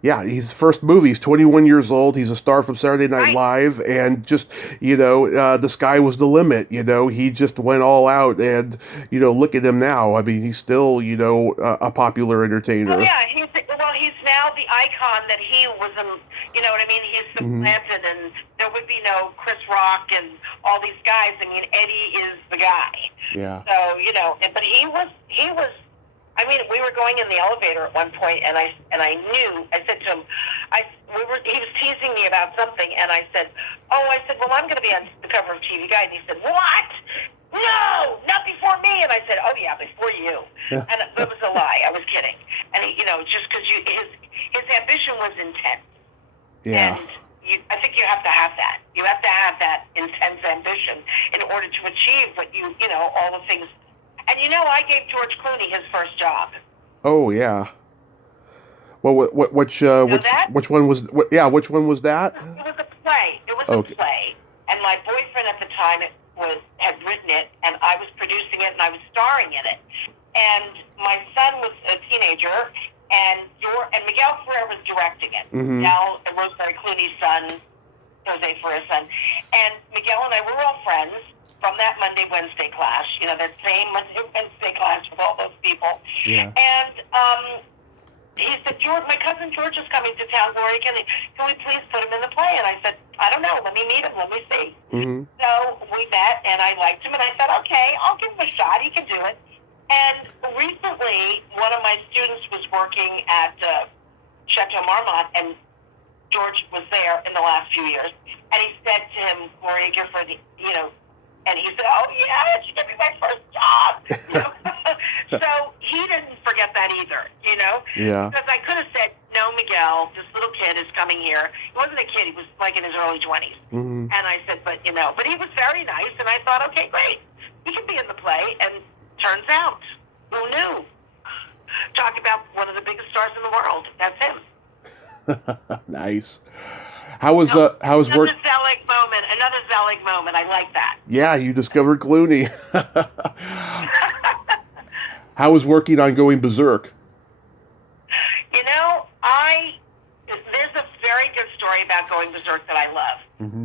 Yeah, his first movie. He's 21 years old. He's a star from Saturday Night Live, and just, the sky was the limit. He just went all out, and, look at him now. I mean, he's still, a popular entertainer. Oh, yeah, he's now the icon that he was, you know what I mean? He's supplanted, and there would be no Chris Rock and all these guys. I mean, Eddie is the guy. Yeah. So, but he was, I mean, we were going in the elevator at one point, and I knew, I said to him, he was teasing me about something, and I said, well, I'm going to be on the cover of TV Guide, and he said, what? No, not before me. And I said, oh yeah, before you. And it was a lie. I was kidding. And he, just because his ambition was intense. Yeah. And I think you have to have that. You have to have that intense ambition in order to achieve what all the things. And I gave George Clooney his first job. Oh yeah. Well, which one was? Which one was that? It was a play. It was a play, and my boyfriend at the time had written it, and I was producing it, and I was starring in it. And my son was a teenager, and Miguel Ferrer was directing it. Miguel and Rosemary Clooney's son, Jose Ferrer's son, and Miguel and I were all friends from that Monday-Wednesday class, that same Monday-Wednesday class with all those people. Yeah. And he said, my cousin George is coming to town, Gloria, can we please put him in the play? And I said, I don't know, let me meet him, let me see. So we met, and I liked him, and I said, okay, I'll give him a shot, he can do it. And recently, one of my students was working at Chateau Marmont, and George was there in the last few years, and he said to him, Gloria Gifford, and he said, oh, yeah, she gave me my first job. So he didn't forget that either, Yeah. Because I could have said, no, Miguel, this little kid is coming here. He wasn't a kid. He was like in his early 20s. And I said, but he was very nice. And I thought, okay, great. He can be in the play. And turns out, who knew? Talk about one of the biggest stars in the world. That's him. Nice. How was work? Another Zelig moment. I like that. Yeah, you discovered Clooney. How was working on Going Berserk? There's a very good story about Going Berserk that I love.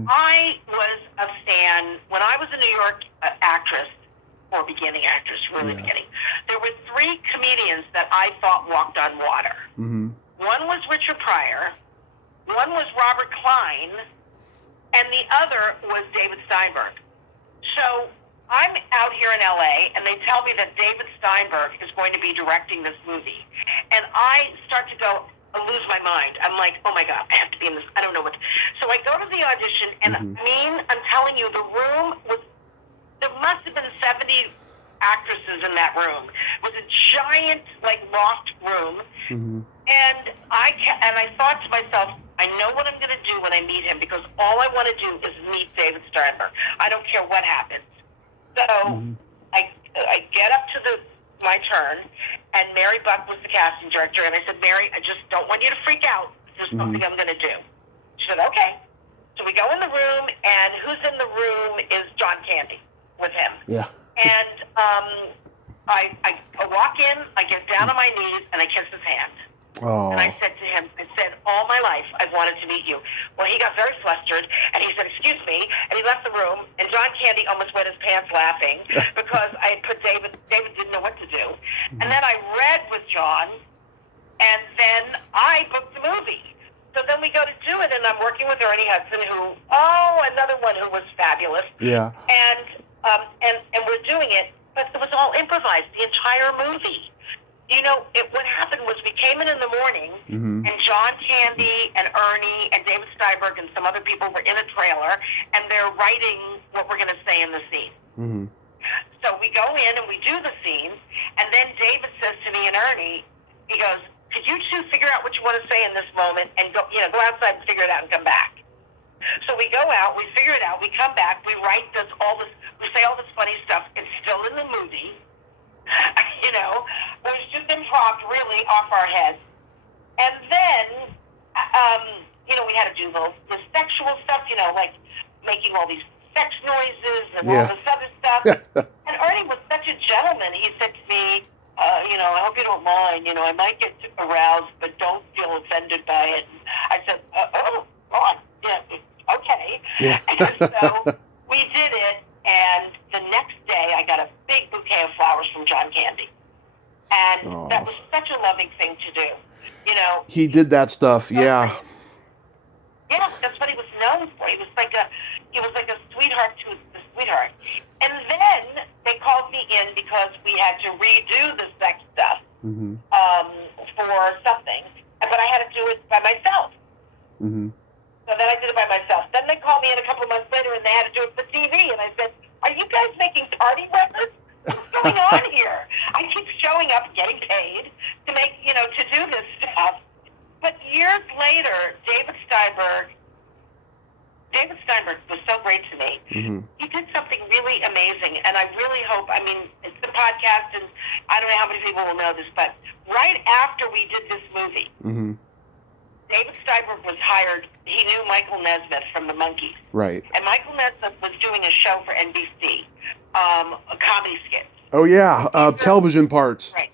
I was a fan when I was a New York actress, or beginning actress, really beginning. There were 3 comedians that I thought walked on water. One was Richard Pryor. One was Robert Klein, and the other was David Steinberg. So I'm out here in LA, and they tell me that David Steinberg is going to be directing this movie. And I start to lose my mind. I'm like, oh my God, I have to be in this. I don't know what. So I go to the audition, and I'm telling you, the room was, there must have been 70 actresses in that room. It was a giant, like, loft room. Mm-hmm. And I thought to myself, I know what I'm going to do when I meet him, because all I want to do is meet David Steinberg. I don't care what happens. So I get up to my turn, and Mary Buck was the casting director, and I said, Mary, I just don't want you to freak out. There's something I'm going to do. She said, okay. So we go in the room, and who's in the room is John Candy with him. Yeah. And I walk in, I get down on my knees, and I kiss his hand. Oh. And I said to him, all my life I've wanted to meet you. Well, he got very flustered, and he said, excuse me, and he left the room, and John Candy almost wet his pants laughing because I put David didn't know what to do. And then I read with John, and then I booked the movie. So then we go to do it, and I'm working with Ernie Hudson, another one who was fabulous. Yeah. And we're doing it, but it was all improvised, the entire movie. You know, what happened was we came in the morning, and John Candy and Ernie and David Steinberg and some other people were in a trailer, and they're writing what we're going to say in the scene. Mm-hmm. So we go in and we do the scene, and then David says to me and Ernie, he goes, could you two figure out what you want to say in this moment and go outside and figure it out and come back? So we go out, we figure it out, we come back, we write we say all this funny stuff. It's still in the movie. You know, it was just improv really off our heads. And then, we had to do the sexual stuff, like making all these sex noises and all this other stuff. And Ernie was such a gentleman. He said to me, I hope you don't mind. I might get aroused, but don't feel offended by it. And I said, God, yeah, okay. Yeah. And so we did it, and the next day I got a big bouquet of flowers from John Candy. And that was such a loving thing to do. He did that stuff, yeah. Yeah, that's what he was known for. He was like a sweetheart to the sweetheart. And then they called me in because we had to redo the sex stuff for something, but I had to do it by myself. Mm-hmm. So then I did it by myself. Then they called me in a couple of months later, and they had to do it for TV. And I said, "Are you guys making party records? What's going on here? I keep showing up, getting paid to make, to do this stuff." But years later, David Steinberg was so great to me. Mm-hmm. He did something really amazing, and I really hope, it's the podcast, and I don't know how many people will know this, but right after we did this movie, David Steinberg was hired. He knew Michael Nesmith from the Monkees. Right. And Michael Nesmith was doing a show for NBC, a comedy skit. Oh, yeah, television parts. Right.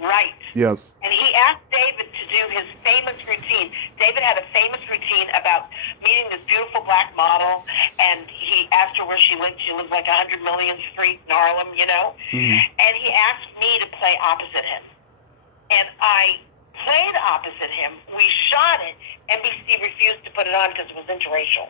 Right. Yes. And he asked David to do his famous routine. David had a famous routine about meeting this beautiful black model, and he asked her where she lived. She lived like 100 Millionth Street in Harlem, And he asked me to play opposite him. And I played opposite him. We shot it. NBC refused to put it on because it was interracial.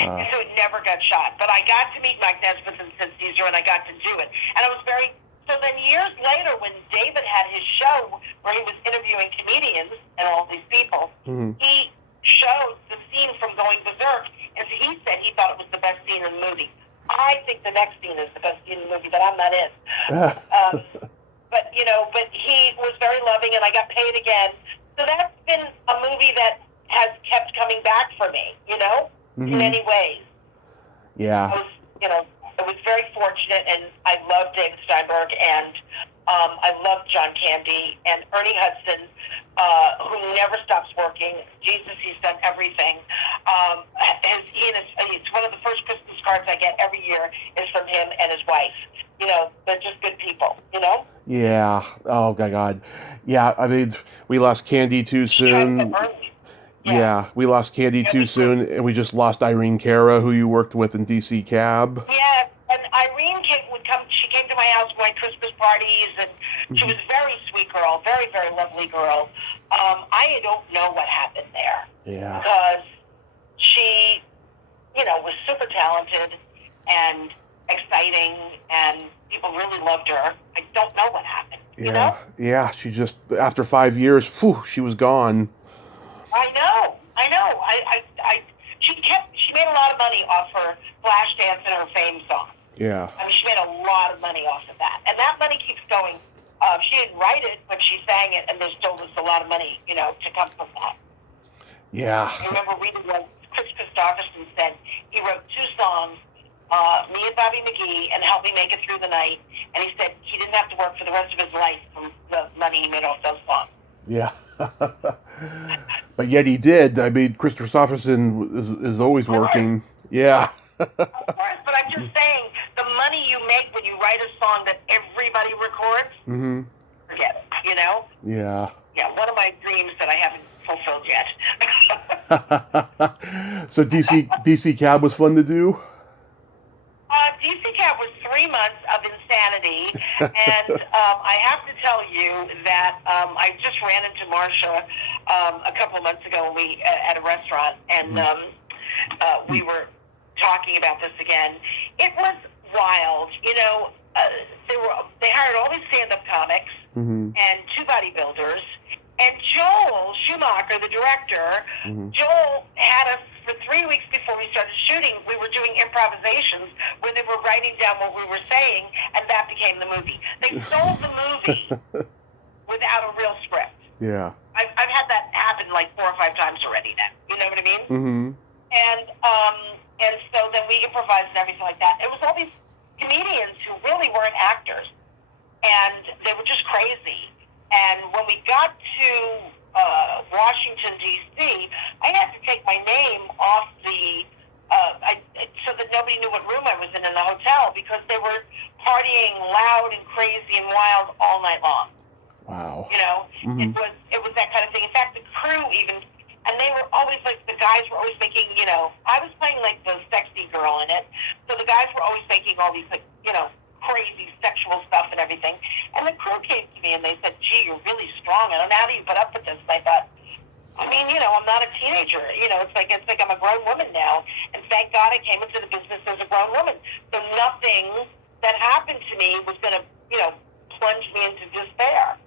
And so it never got shot. But I got to meet Mike Nesmith and Sid Caesar, and I got to do it. And I was very... So then years later, when David had his show where he was interviewing comedians and all these people, he showed the scene from Going Berserk, and so he said he thought it was the best scene in the movie. I think the next scene is the best scene in the movie, but I'm not in. But he was very loving, and I got paid again. So that's been a movie that has kept coming back for me, in many ways. Yeah. I was very fortunate, and I love David Steinberg, and I love John Candy, and Ernie Hudson, who never stops working. Jesus, he's done everything. It's one of the first Christmas cards I get every year is from him and his wife. They're just good people, Yeah. Oh, my God. Yeah, we lost Candy too soon. Yeah, we lost Candy too soon, and we just lost Irene Cara, who you worked with in DC Cab. Yeah, and Irene she came to my house for my Christmas parties, and she was a very sweet girl, very, very lovely girl. I don't know what happened there. Yeah. Because she, was super talented and exciting, and people really loved her. I don't know what happened, Yeah, she just, after 5 years, she was gone. I know. She made a lot of money off her Flash Dance and her Fame song. Yeah. She made a lot of money off of that. And that money keeps going. She didn't write it, but she sang it, and there's still a lot of money, to come from that. Yeah. I remember reading what Chris Christopherson said. He wrote 2 songs, Me and Bobby McGee, and Help Me Make It Through the Night. And he said he didn't have to work for the rest of his life from the money he made off those songs. Yeah. But yet he did. I mean, Chris Christopherson is always working. Yeah. Of course, but I'm just saying, the money you make when you write a song that everybody records, forget it, Yeah. Yeah, one of my dreams that I haven't fulfilled yet. So DC Cab was fun to do? DC Cab was 3 months of insanity, and I have to tell you that I just ran into Marsha a couple of months ago at a restaurant, and we were talking about this again. It was wild, they hired all these stand-up comics and 2 bodybuilders, and Joel Schumacher, the director, Joel had us for 3 weeks before we started shooting. We were doing improvisations where they were writing down what we were saying, and that became the movie. They sold the movie without a real script. Yeah. I've had that happen like 4 or 5 times already now. You know what I mean? And so then we improvised and everything like that. It was all these comedians who really weren't actors, and they were just crazy. And when we got to Washington, D.C., I had to take my name off so that nobody knew what room I was in the hotel, because they were partying loud and crazy and wild all night long. Wow. It was that kind of thing. In fact, the crew even, and they were always like, the guys were always making, I was playing like the sexy girl in it, so the guys were always making all these, like, crazy sexual stuff and everything. And the crew came to me and they said, "Gee, you're really strong. I don't know, how do you put up with this?" And I thought, I'm not a teenager. It's like I'm a grown woman now. And thank God I came into the business as a grown woman. So nothing that happened to me was going to, plunge me into despair.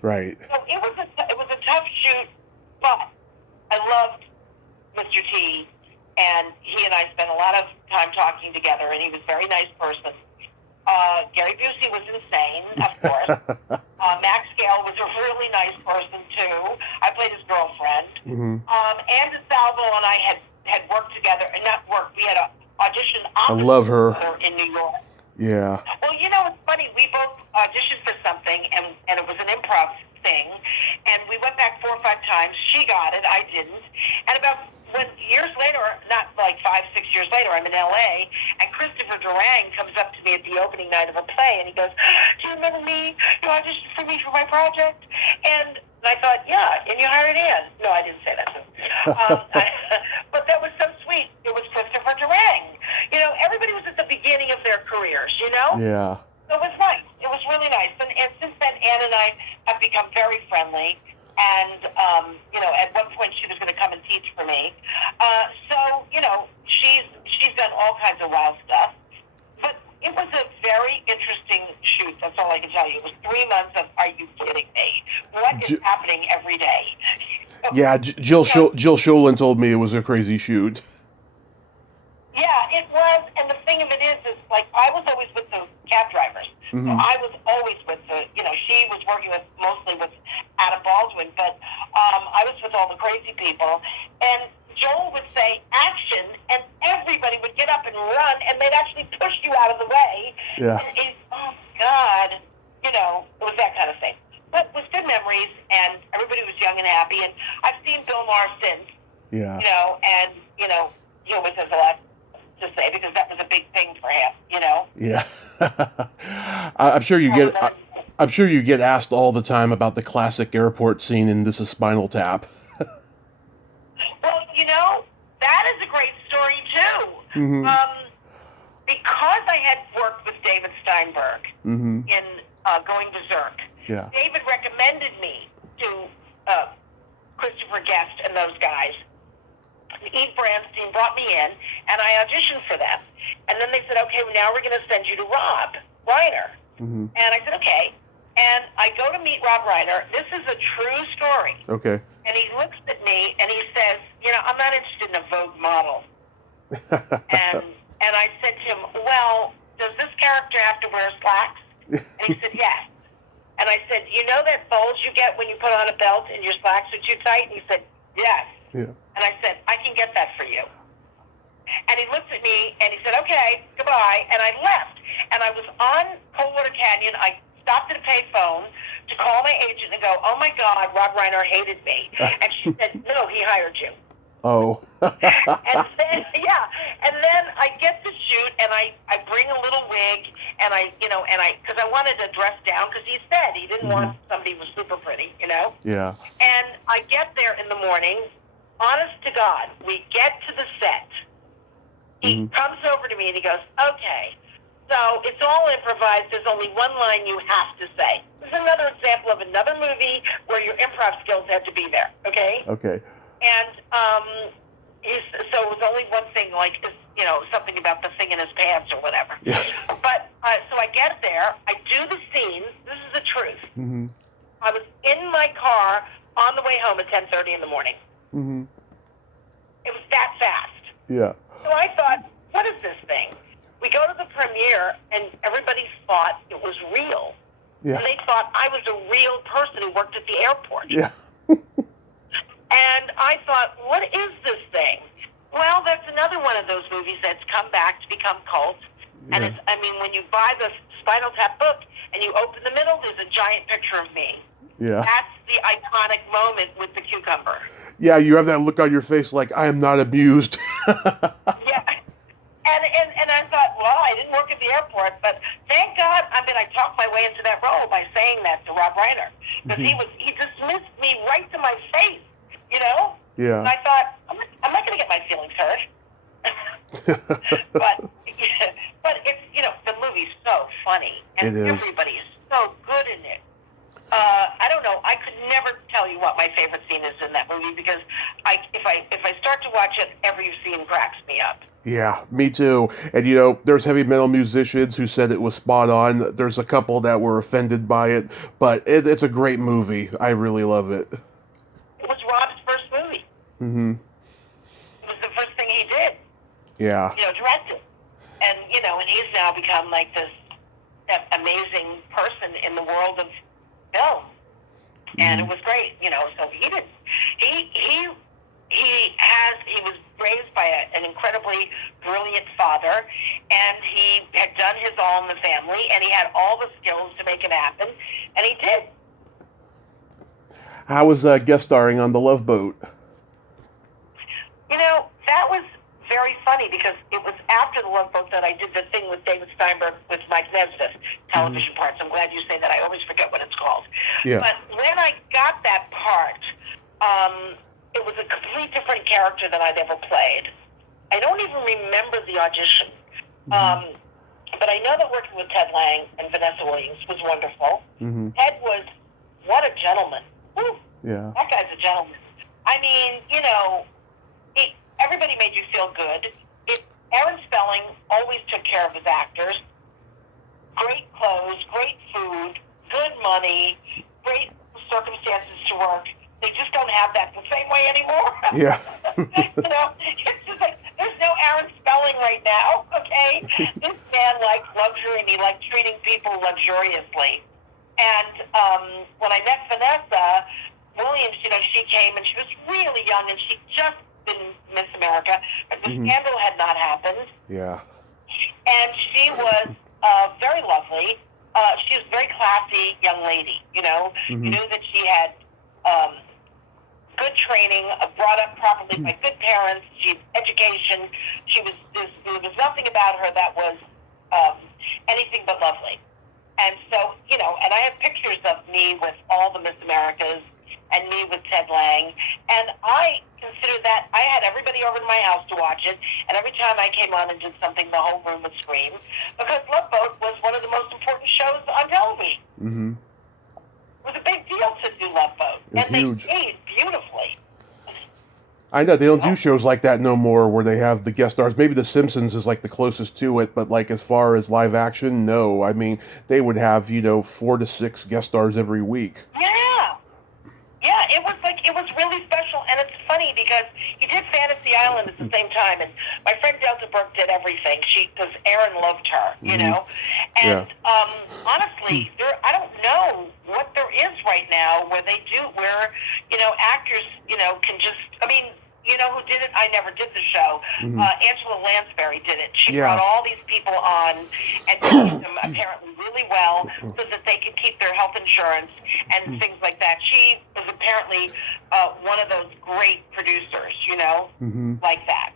Right. So it was a tough shoot, but I loved Mr. T, and he and I spent a lot of time talking together, and he was a very nice person. Gary Busey was insane, of course. Max Gale was a really nice person, too. I played his girlfriend. Ann DeSalvo and I had worked together, and not worked, we had an audition I love her. in New York. Yeah. Well, it's funny. We both auditioned for something, and it was an improv thing, and we went back 4 or 5 times. She got it, I didn't. And years later, not like 5, 6 years later, I'm in L.A., and Christopher Durang comes up to me at the opening night of a play, and he goes, "Do you remember me? You auditioned for me for my project?" And I thought, "Yeah," and you hired Ann. No, I didn't say that to him. But that was so sweet. It was Christopher Durang. Everybody was at the beginning of their careers, Yeah. So it was nice. It was really nice. And since then, Ann and I have become very friendly. And, at one point she was going to come and teach for me. So, she's done all kinds of wild stuff. But it was a very interesting shoot. That's all I can tell you. It was 3 months of, are you kidding me? What is happening every day? Yeah, Jill Sholin told me it was a crazy shoot. Yeah, it was. And the thing of it is like, I was always with the cab drivers. So I was always with she was working mostly with Adam Baldwin, but I was with all the crazy people. And Joel would say, "Action," and everybody would get up and run, and they'd actually push you out of the way. Yeah. And oh, God, it was that kind of thing. But it was good memories, and everybody was young and happy. And I've seen Bill Maher since, Yeah. And, he always has a lot to say, because that was a big thing for him, Yeah. I'm sure you get asked all the time about the classic airport scene in This Is Spinal Tap. Well, that is a great story too. Because I had worked with David Steinberg in Going Berserk. Yeah. David recommended me to Christopher Guest and those guys. Eve Branstein brought me in, and I auditioned for them. And then they said, "Okay, well, now we're going to send you to Rob Reiner." And I said, "Okay." And I go to meet Rob Reiner. This is a true story. Okay. And he looks at me and he says, "I'm not interested in a Vogue model." and I said to him, "Well, does this character have to wear slacks? And he said, yes. And I said, you know that bulge you get when you put on a belt and your slacks are too tight? And he said, yes. Yeah. And I said, I can get that for you. And he looked at me and he said, okay, goodbye. And I left. And I was on Coldwater Canyon. I stopped at a payphone to call my agent and go, oh my God, Rob Reiner hated me. And she said, no, he hired you. Oh. And then, and then I get to shoot, and I bring a little wig, and because I wanted to dress down, because he said he didn't want somebody who was super pretty, Yeah. And I get there in the morning, honest to God, we get to the set. He comes over to me, and he goes, okay, so it's all improvised. There's only one line you have to say. This is another example of another movie where your improv skills had to be there, okay? Okay. And so it was only one thing, like, something about the thing in his pants or whatever. Yeah. But so I get there, I do the scene. This is the truth. Mm-hmm. I was in my car on the way home at 10:30 in the morning. Mm-hmm. It was that fast. Yeah. So I thought, what is this thing? We go to the premiere, and everybody thought it was real. Yeah. And they thought I was a real person who worked at the airport. Yeah. And I thought, what is this thing? Well, that's another one of those movies that's come back to become cult. Yeah. And when you buy the Spinal Tap book and you open the middle, there's a giant picture of me. Yeah. That's the iconic moment with the cucumber. Yeah, you have that look on your face like, I am not amused. Yeah. And I thought, well, I didn't work at the airport, but thank God, I talked my way into that role by saying that to Rob Reiner. Because he dismissed me right to my face. Yeah. And I thought, I'm not going to get my feelings hurt. but it's, the movie's so funny. And everybody is so good in it. I don't know. I could never tell you what my favorite scene is in that movie because if I start to watch it, every scene cracks me up. Yeah, me too. And there's heavy metal musicians who said it was spot on. There's a couple that were offended by it, but it's a great movie. I really love it. It was Rob's first movie. Mm-hmm. It was the first thing he did. Yeah. Directed. And he's now become like this amazing person in the world of film. And it was great, so he was raised by an incredibly brilliant father, and he had done his all in the family, and he had all the skills to make it happen, and he did. How was guest starring on The Love Boat? That was very funny because it was after The Love Boat that I did the thing with David Steinberg with Mike Nesbitt, television parts. I'm glad you say that. I always forget what it's called. Yeah. But when I got that part, it was a complete different character than I'd ever played. I don't even remember the audition. But I know that working with Ted Lang and Vanessa Williams was wonderful. Ted was, what a gentleman. Woo. Yeah. That guy's a gentleman. Everybody made you feel good. Aaron Spelling always took care of his actors. Great clothes, great food, good money, great circumstances to work. They just don't have that the same way anymore. Yeah. It's just like, there's no Aaron Spelling right now, okay? This man likes luxury and he likes treating people luxuriously. And when I met Vanessa Williams, she came and she was really young and she just been Miss America. The scandal had not happened. Yeah. And she was very lovely. She was a very classy young lady, You knew that she had good training, brought up properly by good parents. She had education. There was nothing about her that was anything but lovely. And so, and I have pictures of me with all the Miss Americas and me with Ted Lang. And I consider that I had everybody over to my house to watch it. And every time I came on and did something, the whole room would scream. Because Love Boat was one of the most important shows on television. It was a big deal to do Love Boat. It's huge. They stayed beautifully. I know, they don't do shows like that no more where they have the guest stars. Maybe The Simpsons is like the closest to it, but like as far as live action, no. I mean, they would have, 4 to 6 guest stars every week. Yeah. Yeah, it was really special. and it's funny because he did Fantasy Island at the same time, and my friend Delta Burke did everything. Because Aaron loved her, you know. And honestly, I don't know what there is right now where actors, can just. I mean, you know who did it? I never did the show. Angela Lansbury did it. She brought all these people on and paid them apparently really well so that they could keep their health insurance and things like that. She was apparently one of those great producers, like that.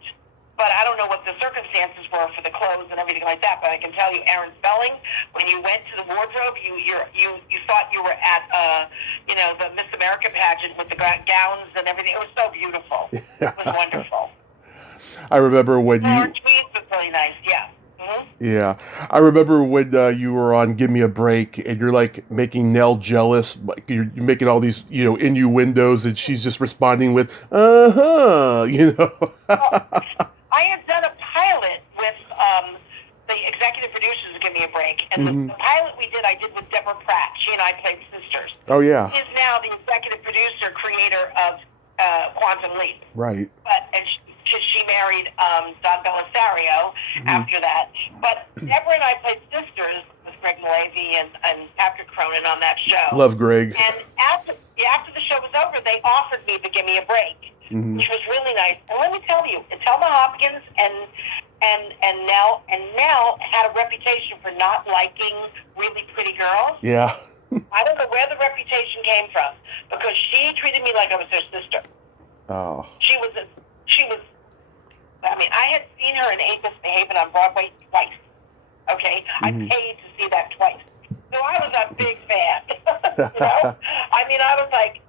But I don't know what the circumstances were for the clothes and everything like that. But I can tell you, Aaron Spelling, when you went to the wardrobe, you thought you were at the Miss America pageant with the gowns and everything. It was so beautiful. It was wonderful. I remember when George Meade was really nice. Yeah. Yeah, I remember when you were on Give Me a Break, and you're like making Nell jealous. Like you're making all these, innuendos, and she's just responding with, Well, I had done a pilot with the executive producers of Give Me a Break, and the pilot I did with Deborah Pratt. She and I played sisters. Oh yeah. She is now the executive producer, creator of Quantum Leap. Right. She married Don Belisario after that. But Deborah and I played sisters with Greg Malavy and Patrick Cronin on that show. Love Greg. And after the show was over, they offered me to give me a break, which was really nice. And let me tell you, Thelma Hopkins and Nell had a reputation for not liking really pretty girls. Yeah. I don't know where the reputation came from because she treated me like I was her sister. Oh. She was. I had seen her in Ain't Misbehavin' on Broadway twice. Okay, I paid to see that twice, so I was a big fan. I was like,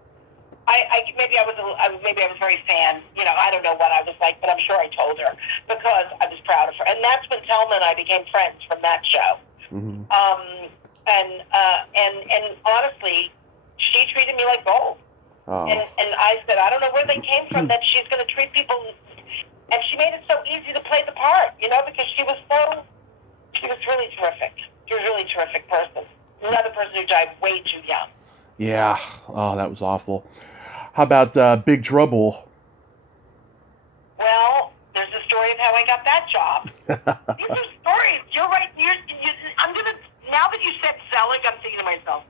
maybe I was very fan. I don't know what I was like, but I'm sure I told her because I was proud of her. And that's when Thelma and I became friends from that show. And honestly, she treated me like gold. Oh. And I said, I don't know where they came from that she's going to treat people. And she made it so easy to play the part, because she was really terrific. She was a really terrific person. Another person who died way too young. Yeah. Oh, that was awful. How about Big Trouble? Well, there's a story of how I got that job. These are stories. You're right. Now that you said Zelig, I'm thinking to myself,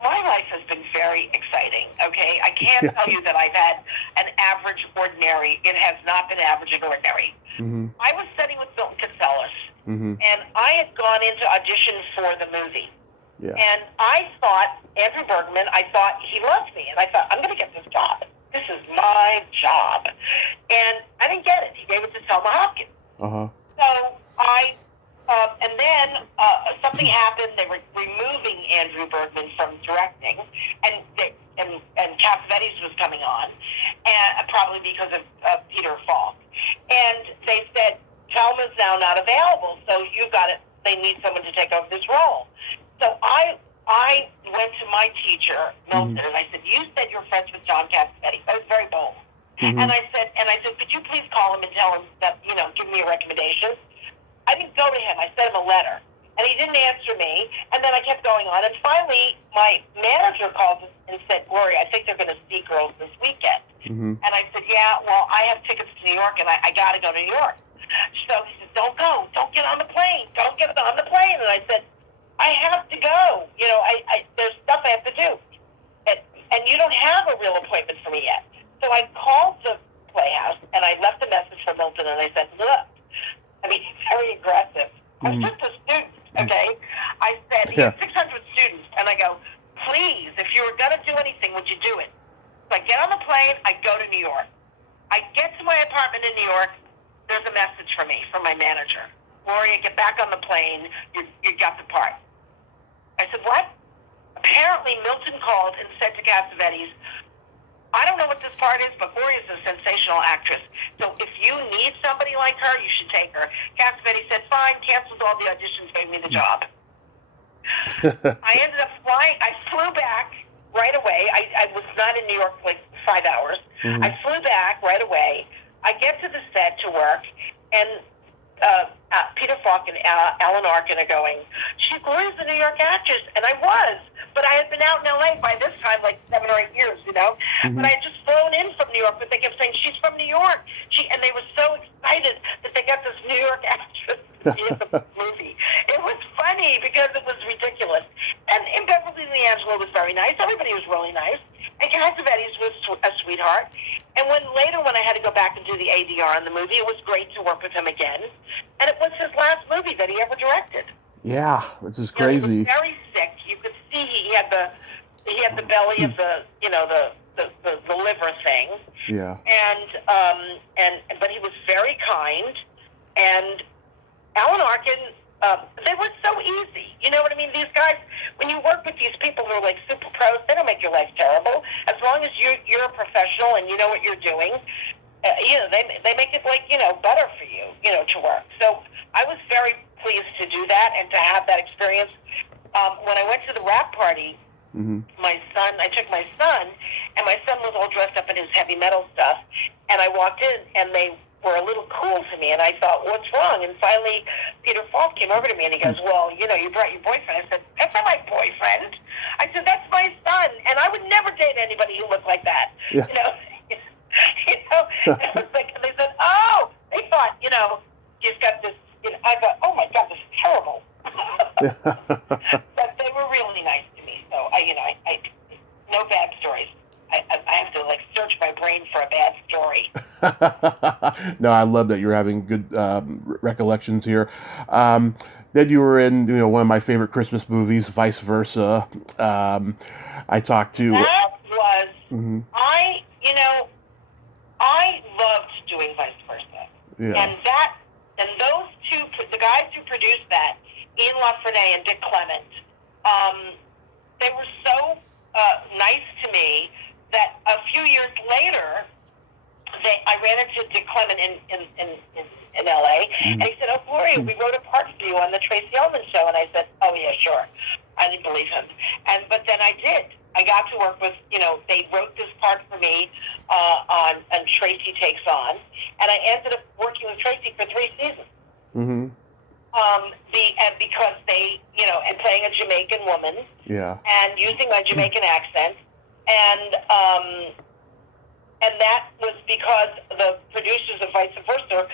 my life has been very exciting, okay? I can't tell you that I've had an average ordinary. It has not been average and ordinary. I was studying with Milton Katselas, and I had gone into audition for the movie. Yeah. And I thought, Andrew Bergman, he loved me, and I thought, I'm going to get this job. This is my job. And I didn't get it. He gave it to Thelma Hopkins. So and then something happened. They were removing Andrew Bergman from directing, and Cassavetes was coming on, and probably because of Peter Falk. And they said, Thelma's now not available, so they need someone to take over this role. So I went to my teacher, Milton, and I said, you said you're friends with John Cassavetes. I was very bold. And I said, could you please call him and tell him that, give me a recommendation? I didn't go to him. I sent him a letter. And he didn't answer me. And then I kept going on. And finally, my manager called and said, Gloria, I think they're going to see girls this weekend. And I said, yeah, well, I have tickets to New York, and I got to go to New York. So he said, don't go. Don't get on the plane. Don't get on the plane. And I said, I have to go. There's stuff I have to do. And you don't have a real appointment for me yet. So I called the Playhouse, and I left a message for Milton, and I said, look, very aggressive. I was just a student, okay? I said, he has 600 students, and I go, please, if you were going to do anything, would you do it? So I get on the plane, I go to New York. I get to my apartment in New York, there's a message for me from my manager. Gloria, get back on the plane, you got the part. I said, what? Apparently, Milton called and said to Cassavetes, I don't know what this part is, but Gloria's a sensational actress. So if you need somebody like her, you should take her. Cassavetes said, fine, canceled all the auditions, gave me the job. I ended up flying. I flew back right away. I was not in New York for like 5 hours. I flew back right away. I get to the set to work, and Peter Falk and Alan Arkin are going, Gloria's a New York actress. And I was. But I had been out in L.A. by this time, like 7 or 8 years, But I had just flown in from New New York, but they kept saying, she's from New York. And they were so excited that they got this New York actress to be in the movie. It was funny because it was ridiculous. And Beverly D'Angelo was very nice. Everybody was really nice. And Cassavetes was a sweetheart. And later when I had to go back and do the ADR on the movie, it was great to work with him again. And it was his last movie that he ever directed. Yeah, which is crazy. He was very sick. You could see he had the belly of the liver thing. Yeah. But he was very kind. And Alan Arkin, they were so easy. You know what I mean? These guys, when you work with these people who are like super pros, they don't make your life terrible. As long as you're a professional and you know what you're doing, they make it better for you, to work. So I was very pleased to do that and to have that experience. When I went to the wrap party, I took my son, and my son was all dressed up in his heavy metal stuff, and I walked in, and they were a little cool to me, and I thought, what's wrong? And finally, Peter Falk came over to me, and he goes, well, you brought your boyfriend. I said, that's not my boyfriend. I said, that's my son, and I would never date anybody who looked like that. Yeah. And I was like, and they said, oh, they thought, he's got this, I thought, oh my God, this is terrible. But they were really nice to me, so I no bad stories. I have to search my brain for a bad story. No, I love that you're having good recollections here. Then you were in one of my favorite Christmas movies, Vice Versa. I talked to that was I loved doing Vice Versa. Yeah. And those two, the guys who produced that, Ian LaFrennay and Dick Clement, they were so nice to me that a few years later, I ran into Dick Clement in L.A., and he said, oh, Gloria, we wrote a part for you on the Tracy Ullman show. And I said, oh, yeah, sure. I didn't believe him. But then I did. I got to work with, they wrote this part for me on Tracy Takes On, and I ended up working with Tracy for 3 seasons. Mm-hmm. Because they, and playing a Jamaican woman, and using my Jamaican accent, and that was because the producers of Vice Versa,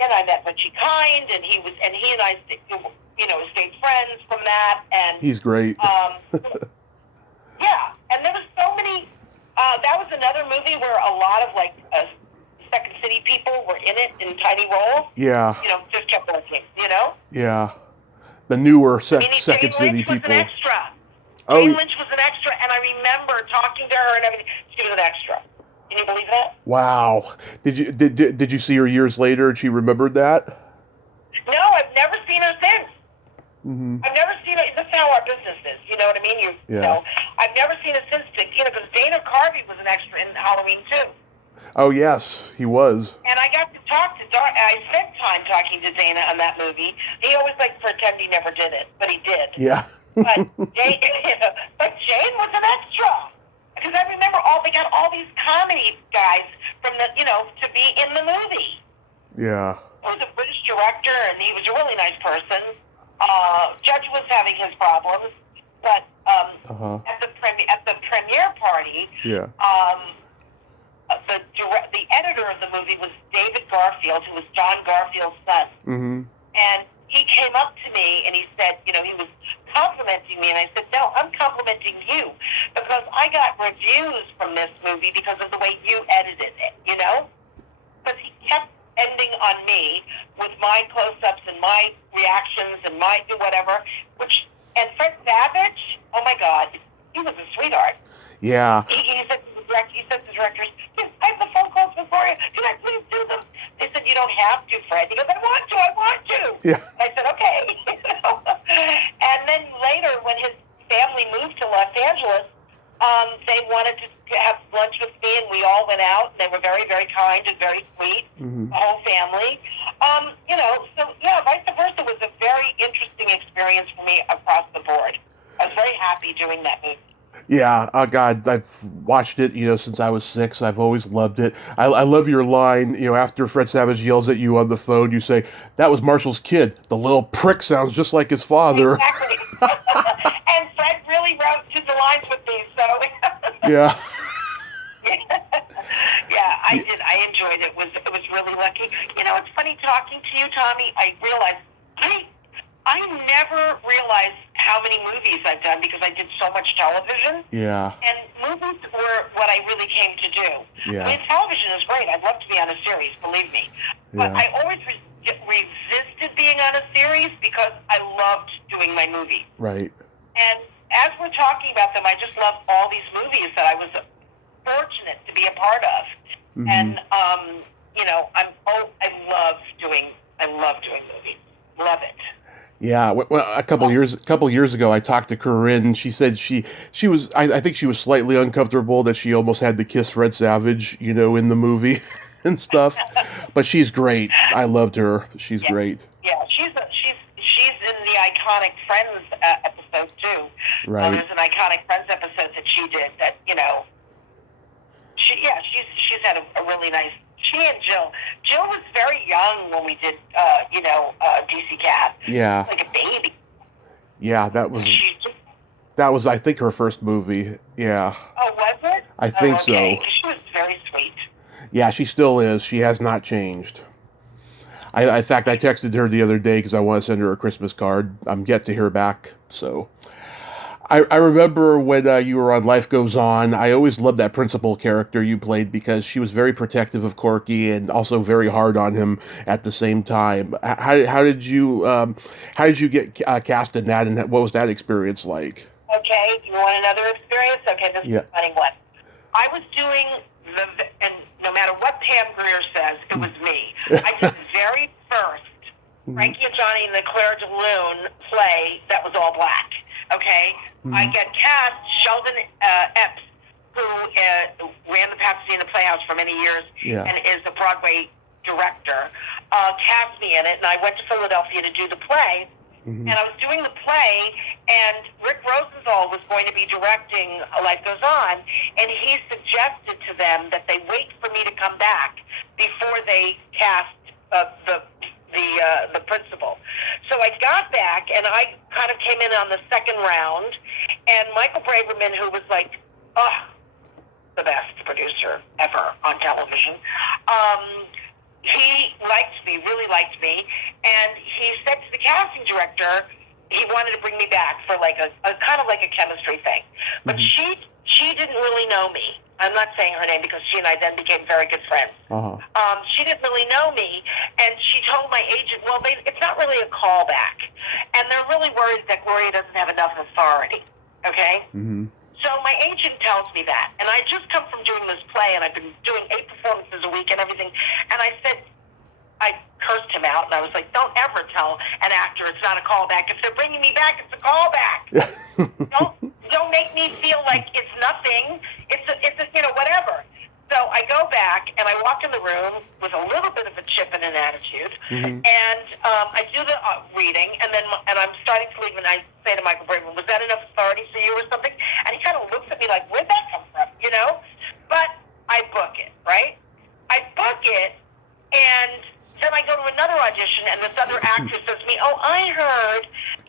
and I met Richie Kind, and he and I, stayed friends from that, and he's great. Yeah, and there was so many. That was another movie where a lot of Second City people were in it in tiny roles. Yeah. Just kept working. Yeah. The newer Second Jane City Lynch people. Was an extra. Oh, Jane Lynch was an extra, and I remember talking to her and everything. She was an extra. Can you believe that? Wow. Did you see her years later and she remembered that? No, I've never seen her since. Mm-hmm. I've never seen her. This is how our business is. You know what I mean? I've never seen her since. Because Dana Carvey was an extra in Halloween too. Oh yes, he was. And I got to talk to I spent time talking to Dana on that movie. He always pretend he never did it, but he did. Yeah. But Jane was an extra. Because I remember they got all these comedy guys from to be in the movie. Yeah. He was a British director, and he was a really nice person. Judge was having his problems, but at the premiere party, the editor of the movie was David Garfield, who was John Garfield's son. Mm-hmm. And he came up to me and he said, he was complimenting me, and I said, no, I'm complimenting you because I got reviews from this movie because of the way you edited it, Because he kept ending on me with my close-ups and my reactions and my do whatever, and Fred Savage, oh my God, he was a sweetheart. Yeah. He said to the directors, I have the phone calls with Gloria. Can I please do them? They said, you don't have to, Fred. He goes, I want to. Yeah. I said, okay. And then later, when his family moved to Los Angeles, they wanted to have lunch with me, and we all went out. And they were very, very kind and very sweet, the whole family. Vice Versa was a very interesting experience for me across the board. I was very happy doing that movie. Yeah, oh God, I've watched it, since I was 6. I've always loved it. I love your line, after Fred Savage yells at you on the phone, you say, that was Marshall's kid. The little prick sounds just like his father. Exactly. And Fred really wrote the lines with me, so. Yeah. know, it's funny talking to you, Tommy. I realized I never realized how many movies I've done because I did so much television. Yeah. And movies were what I really came to do. Yeah. I mean, television is great. I'd love to be on a series, believe me. But Yeah. I always resisted being on a series because I loved doing my movies. Right. And as we're talking about them, I just love all these movies that I was fortunate to be a part of. Mm-hmm. And, you know, I love doing movies. Love it. Yeah, well, a couple years ago, I talked to Corinne. She said she was, I think she was slightly uncomfortable that she almost had to kiss Fred Savage, you know, in the movie and stuff. But she's great. I loved her. She's great. Yeah, she's in the iconic Friends episode too. Right. There's an iconic Friends episode that she did that, you know. She's had a really nice. She and Jill was very young when we did, DC Cat. Yeah. Like a baby. Yeah, that was, I think, her first movie. Yeah. Oh, was it? I think okay. so. She was very sweet. Yeah, she still is. She has not changed. In fact, I texted her the other day because I want to send her a Christmas card. I'm yet to hear back, so... I remember when you were on Life Goes On, I always loved that principal character you played because she was very protective of Corky and also very hard on him at the same time. How did you get cast in that, and what was that experience like? Okay, you want another experience? Okay, this is a funny one. I was doing and no matter what Pam Grier says, it was me. I did the very first Frankie and Johnny and the Claire de Lune play that was all black. Okay, I get cast Sheldon Epps, who ran the Pasadena Playhouse for many years and is a Broadway director, cast me in it, and I went to Philadelphia to do the play. And I was doing the play, and Rick Rosenthal was going to be directing Life Goes On, and he suggested to them that they wait for me to come back before they cast the principal. So I got back, and I kind of came in on the second round, and Michael Braverman, who was like, the best producer ever on television, he really liked me, and he said to the casting director he wanted to bring me back for like a kind of like a chemistry thing. But she didn't really know me. I'm not saying her name because she and I then became very good friends. She didn't really know me, and she told my agent, well, it's not really a callback. And they're really worried that Gloria doesn't have enough authority, okay? So my agent tells me that, and I just come from doing this play, and I've been doing 8 performances a week and everything, and I cursed him out, and I was like, don't ever tell an actor it's not a callback. If they're bringing me back, it's a callback. Don't make me feel like it's nothing. It's a whatever. So I go back, and I walk in the room with a little bit of a chip and an attitude, and I do the reading, and I'm starting to leave, and I say to Michael Braverman, was that enough authority for you or something? And he kind of looks at me like, where'd that come from, you know? But I book it, right? I book it, and then I go to another audition, and this other actress says to me, oh, I heard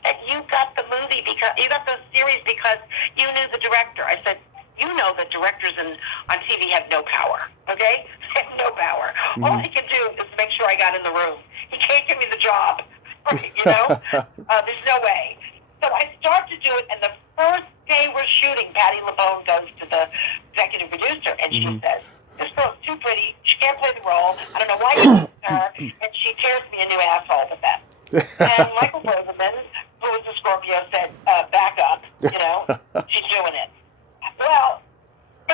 that you got the movie because you got the series because you knew the director. I said, you know that directors on TV have no power, okay? They have no power. All he can do is make sure I got in the room. He can't give me the job, you know? There's no way. So I start to do it, and the first day we're shooting, Patti LuPone goes to the executive producer, and she says, this girl's too pretty. She can't play the role. I don't know why you picked her. And she tears me a new asshole with that. And Michael Braverman, who was a Scorpio, said, back up. You know, she's doing it. Well, I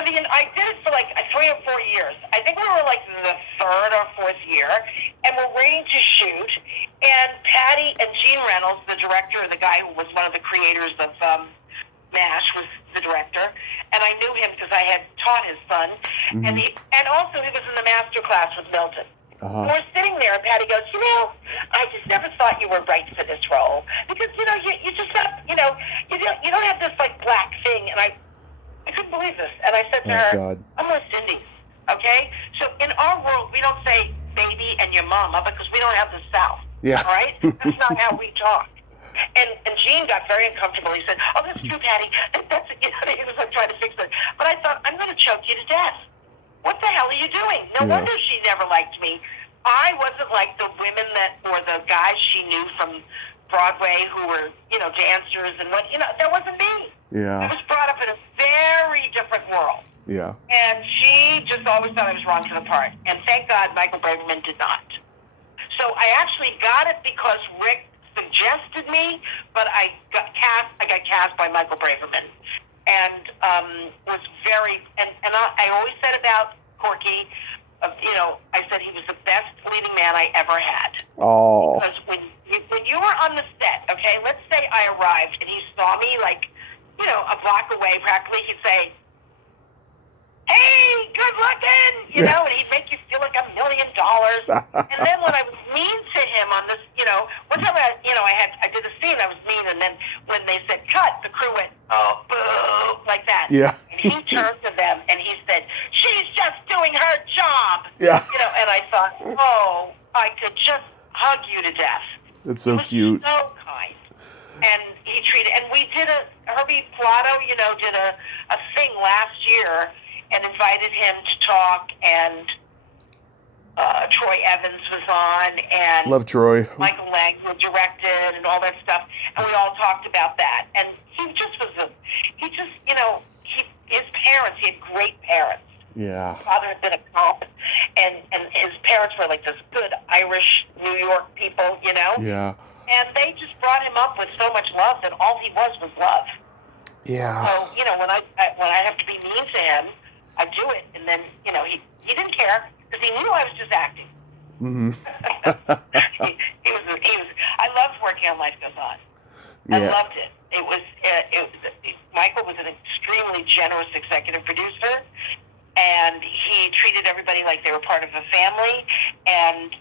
did it for like 3 or 4 years. I think we were like the 3rd or 4th year, and we're waiting to shoot. And Patty and Gene Reynolds, the director, the guy who was one of the creators of MASH, was the director, and I knew him because I had taught his son, and also he was in the master class with Milton. We're sitting there, and Patty goes, I just never thought you were right for this role because you just have you don't have this like black thing, and I couldn't believe this, and I said to her, I'm West Indies, okay? So in our world, we don't say baby and your mama because we don't have the South, all right? That's not how we talk. And Gene got very uncomfortable. He said, oh, that's true, Patty. That's he was like trying to fix it. But I thought, I'm going to choke you to death. What the hell are you doing? No wonder she never liked me. I wasn't like the women or the guys she knew from Broadway who were, dancers and that wasn't me. Yeah. I was brought up in a very different world. Yeah. And she just always thought I was wrong to the part. And thank God Michael Braverman did not. So I actually got it because Rick suggested me, but I got cast by Michael Braverman. And was very, and I always said about Corky, I said he was the best leading man I ever had. Oh. Because when you were on the set, okay, let's say I arrived and he saw me a block away practically, he'd say, "Hey, good looking," and he'd make you feel like $1 million. And then when I was mean to him on this, one time I did a scene, I was mean, and then when they said cut, the crew went, "Oh, boo," like that. Yeah. And he turned to them and he said, "She's just doing her job." Yeah. And I thought, oh, I could just hug you to death. That's so cute. So kind. And he treated, and we did Herbie Pilato, did a thing last year and invited him to talk, and Troy Evans was on, and Love Troy. Michael Langford directed, and all that stuff, and we all talked about that. And he just was his parents, he had great parents. Yeah. His father had been a cop, and his parents were like this good Irish New York people, Yeah. And they just brought him up with so much love that all he was love. Yeah. So, when I have to be mean to him, I do it, and then, he didn't care, because he knew I was just acting. Mm-hmm. he was, I loved working on Life Goes On. Yeah. I loved it. Michael was an extremely generous executive producer, and he treated everybody like they were part of a family, and,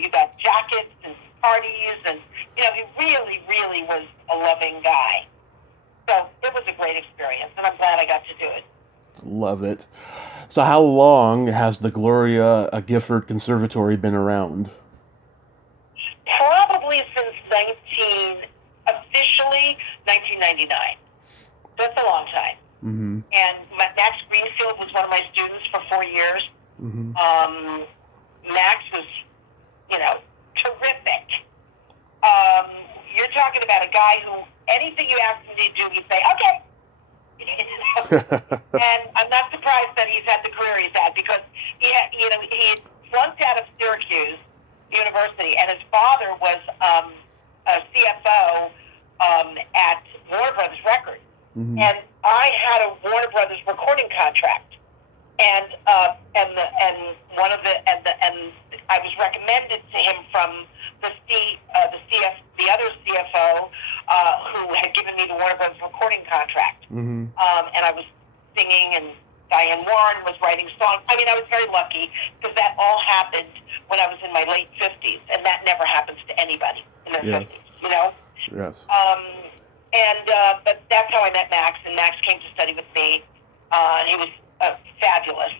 you got jackets and parties, and, he really, really was a loving guy. So it was a great experience, and I'm glad I got to do it. Love it. So how long has the Gloria Gifford Conservatory been around? Probably since officially 1999. That's a long time. Mm-hmm. And Max Greenfield was one of my students for 4 years. Mm-hmm. Max was, terrific. You're talking about a guy who anything you asked him to do, he'd say, "Okay." And I'm not surprised that he's had the career he's had, because he had flunked out of Syracuse University, and his father was a CFO at Warner Brothers Records. Mm-hmm. And I had a Warner Brothers recording contract, and I was recommended to him from the other CFO who had given me the Warner Brothers recording contract. Mm-hmm. And I was singing, and Diane Warren was writing songs. I mean, I was very lucky, because that all happened when I was in my late 50s, and that never happens to anybody in their 50s, Yes. But that's how I met Max, and Max came to study with me, and he was fabulous.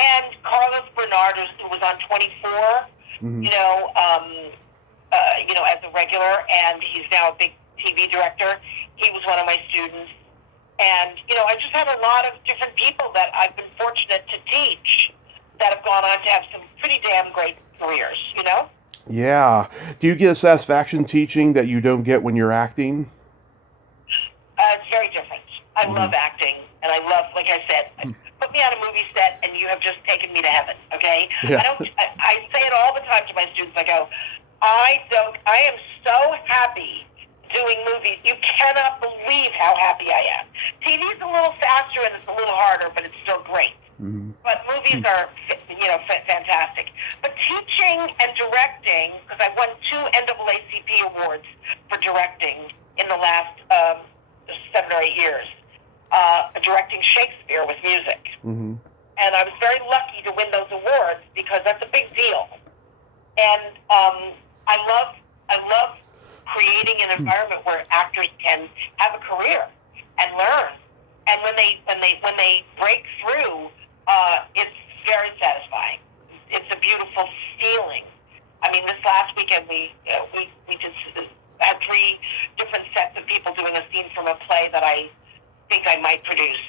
And Carlos Bernard, who was on 24, mm-hmm. As a regular, and he's now a big TV director. He was one of my students. And, I just had a lot of different people that I've been fortunate to teach that have gone on to have some pretty damn great careers, Yeah. Do you get a satisfaction teaching that you don't get when you're acting? It's very different. I love acting, and I love, like I said, put me on a movie set, and you have just taken me to heaven, okay? Yeah. I say it all the time to my students. I go, I am so happy doing movies. You cannot believe how happy I am. TV's a little faster and it's a little harder, but it's still great. Mm-hmm. But movies are, fantastic. But teaching and directing, because I won 2 NAACP awards for directing in the last 7 or 8 years, directing Shakespeare with music. Mm-hmm. And I was very lucky to win those awards, because that's a big deal. And I love creating an environment where actors can have a career and learn. And when they break through, it's very satisfying. It's a beautiful feeling. I mean, this last weekend we had 3 different sets of people doing a scene from a play that I think I might produce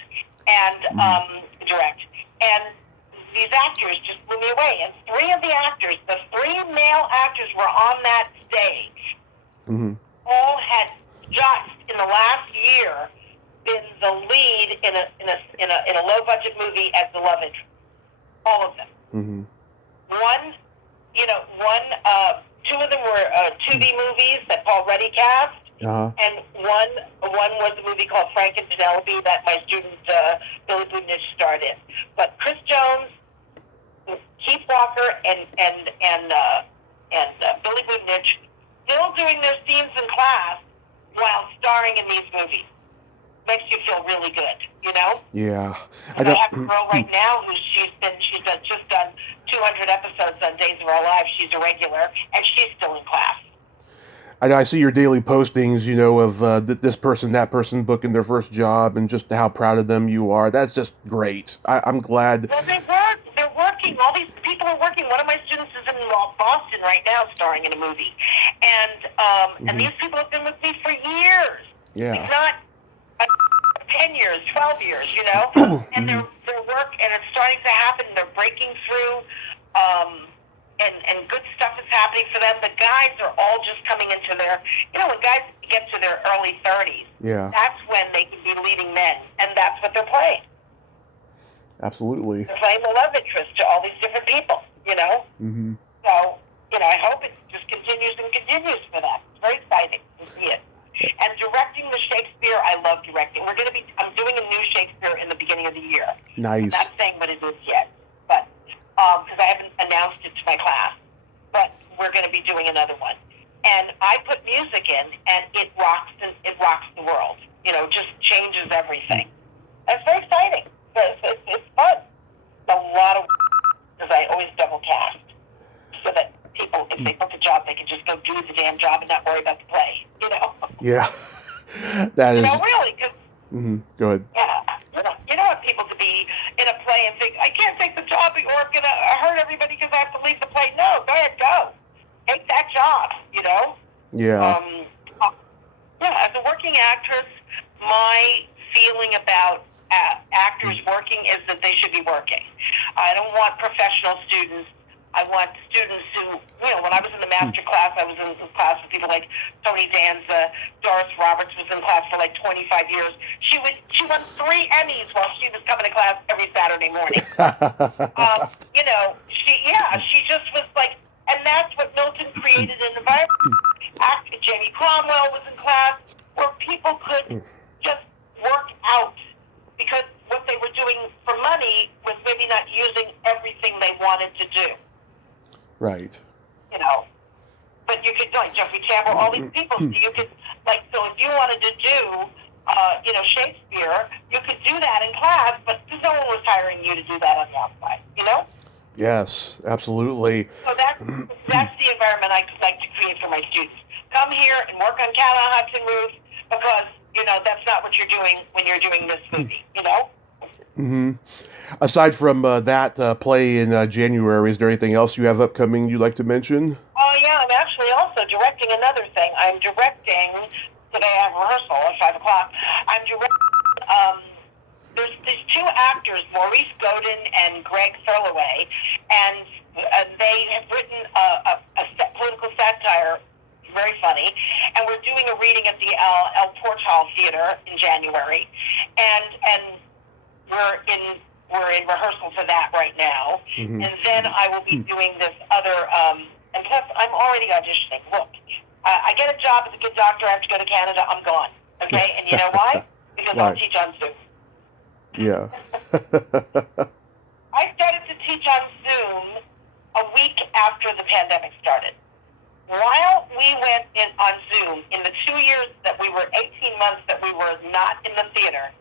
and direct. And these actors just blew me away. And 3 of the actors, the 3 male actors were on that stage. Mm-hmm. All had just in the last year been the lead in a low budget movie as the love interest. All of them. Mm-hmm. Two of them were TV movies that Paul Ruddy cast, and one was a movie called Frank and Penelope that my student Billy Budnich starred in. But Chris Jones, Keith Walker, and Billy Budnich still doing their scenes in class while starring in these movies. Makes you feel really good, you know? Yeah. I have a girl right now who's just done 200 episodes on Days of Our Lives. She's a regular, and she's still in class. I know. I see your daily postings, of this person, that person booking their first job, and just how proud of them you are. That's just great. I'm glad. Well, they work. They're working. All these people are working. One of my students is in Boston right now, starring in a movie, and these people have been with me for years. Yeah. It's not 10 years, 12 years, and their work, and it's starting to happen. They're breaking through, and good stuff is happening for them. The guys are all just coming into their, when guys get to their early 30s, that's when they can be leading men, and that's what they're playing. Absolutely. They're playing the love interest to all these different people, Mm-hmm. So, I hope it just continues and continues for them. It's very exciting to see it. And directing the Shakespeare, I love directing. I'm doing a new Shakespeare in the beginning of the year. Nice. I'm not saying what it is yet, but because I haven't announced it to my class. But we're going to be doing another one. And I put music in, and it rocks the world. Just changes everything. That's very exciting. It's fun. It's a lot of because I always double cast so that people, if they book a job, they can just go do the damn job and not worry about the play. Yeah, that is. Really, because. Go ahead. Yeah, you don't want people to be in a play and think, I can't take the job or I'm going to hurt everybody because I have to leave the play. No, go ahead, go. Take that job, Yeah. As a working actress, my feeling about actors working is that they should be working. I don't want professional students. I want students who, when I was in the master class, I was in class with people like Tony Danza. Doris Roberts was in class for like 25 years. She won 3 Emmys while she was coming to class every Saturday morning. She just was like, and that's what Milton created an environment. Actor Jamie Cromwell was in class where people could just work out because what they were doing for money was maybe not using everything they wanted to do. Right. But you could, like Jeffrey Tambor, all these people, so you could, so if you wanted to do, Shakespeare, you could do that in class, but no one was hiring you to do that on the outside, Yes, absolutely. So that's the environment I like to create for my students. Come here and work on Hudson Roof because, that's not what you're doing when you're doing this movie, Mm-hmm. Aside from that play in January, is there anything else you have upcoming you'd like to mention? Oh, yeah, I'm actually also directing another thing. I'm directing, today I have rehearsal at 5 o'clock. I'm directing, there's these 2 actors, Maurice Godin and Greg Thurloway, and they have written a political satire, very funny, and we're doing a reading at the El Portal Theater in January, and we're in rehearsal for that right now, and then I will be doing this other, and plus I'm already auditioning. Look, I get a job as a good doctor, I have to go to Canada, I'm gone, okay? And you know why? Because I'll teach on Zoom. Yeah. I started to teach on Zoom a week after the pandemic started. While we went on Zoom, in the 2 years that we were, 18 months that we were not in the theater,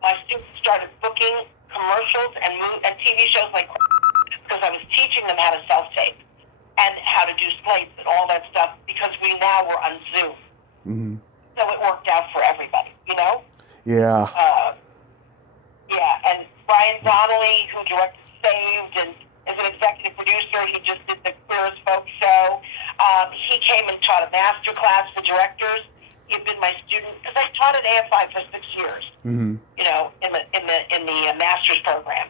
my students started booking commercials and TV shows because I was teaching them how to self-tape and how to do slates and all that stuff because we now were on Zoom. Mm-hmm. So it worked out for everybody, Yeah. And Brian Donnelly, who directed Saved and is an executive producer, he just did the Queer as Folk show. He came and taught a master class for directors. He'd been my student because I taught at AFI for 6 years. In the master's program.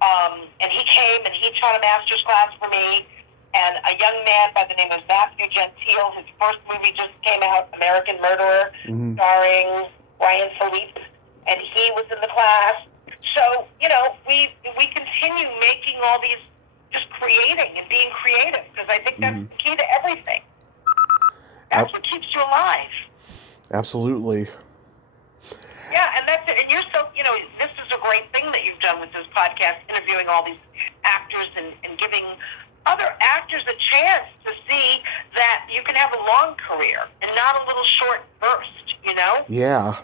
And he came and he taught a master's class for me, and a young man by the name of Matthew Gentile. His first movie just came out, American Murderer, starring Ryan Phillippe, and he was in the class. So, we continue making all these, just creating and being creative, because I think that's the key to everything. That's what keeps you alive. Absolutely. Yeah, and that's it. And you're so, this is a great thing that you've done with this podcast, interviewing all these actors and giving other actors a chance to see that you can have a long career and not a little short burst, Yeah.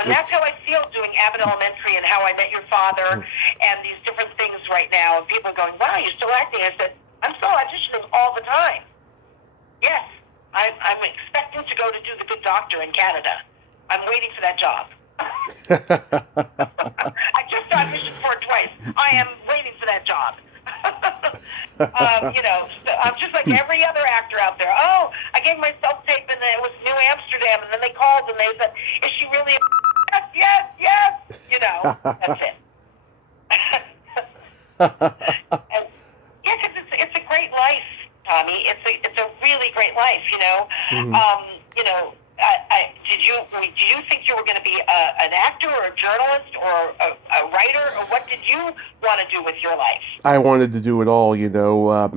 And that's how I feel doing Abbott Elementary and How I Met Your Father and these different things right now. And people are going, wow, you're still acting. I said, I'm still auditioning all the time. Yes, I'm expecting to go to do The Good Doctor in Canada. I'm waiting for that job. I just auditioned for it twice. I am waiting for that job. So I'm just like every other actor out there. Oh, I gave my self-tape and it was New Amsterdam, and then they called and they said, is she really a yes. That's it. And, because it's a great life, Tommy. It's a really great life, do you think you were going to be an actor or a journalist or a writer, or what did you want to do with your life? I wanted to do it all,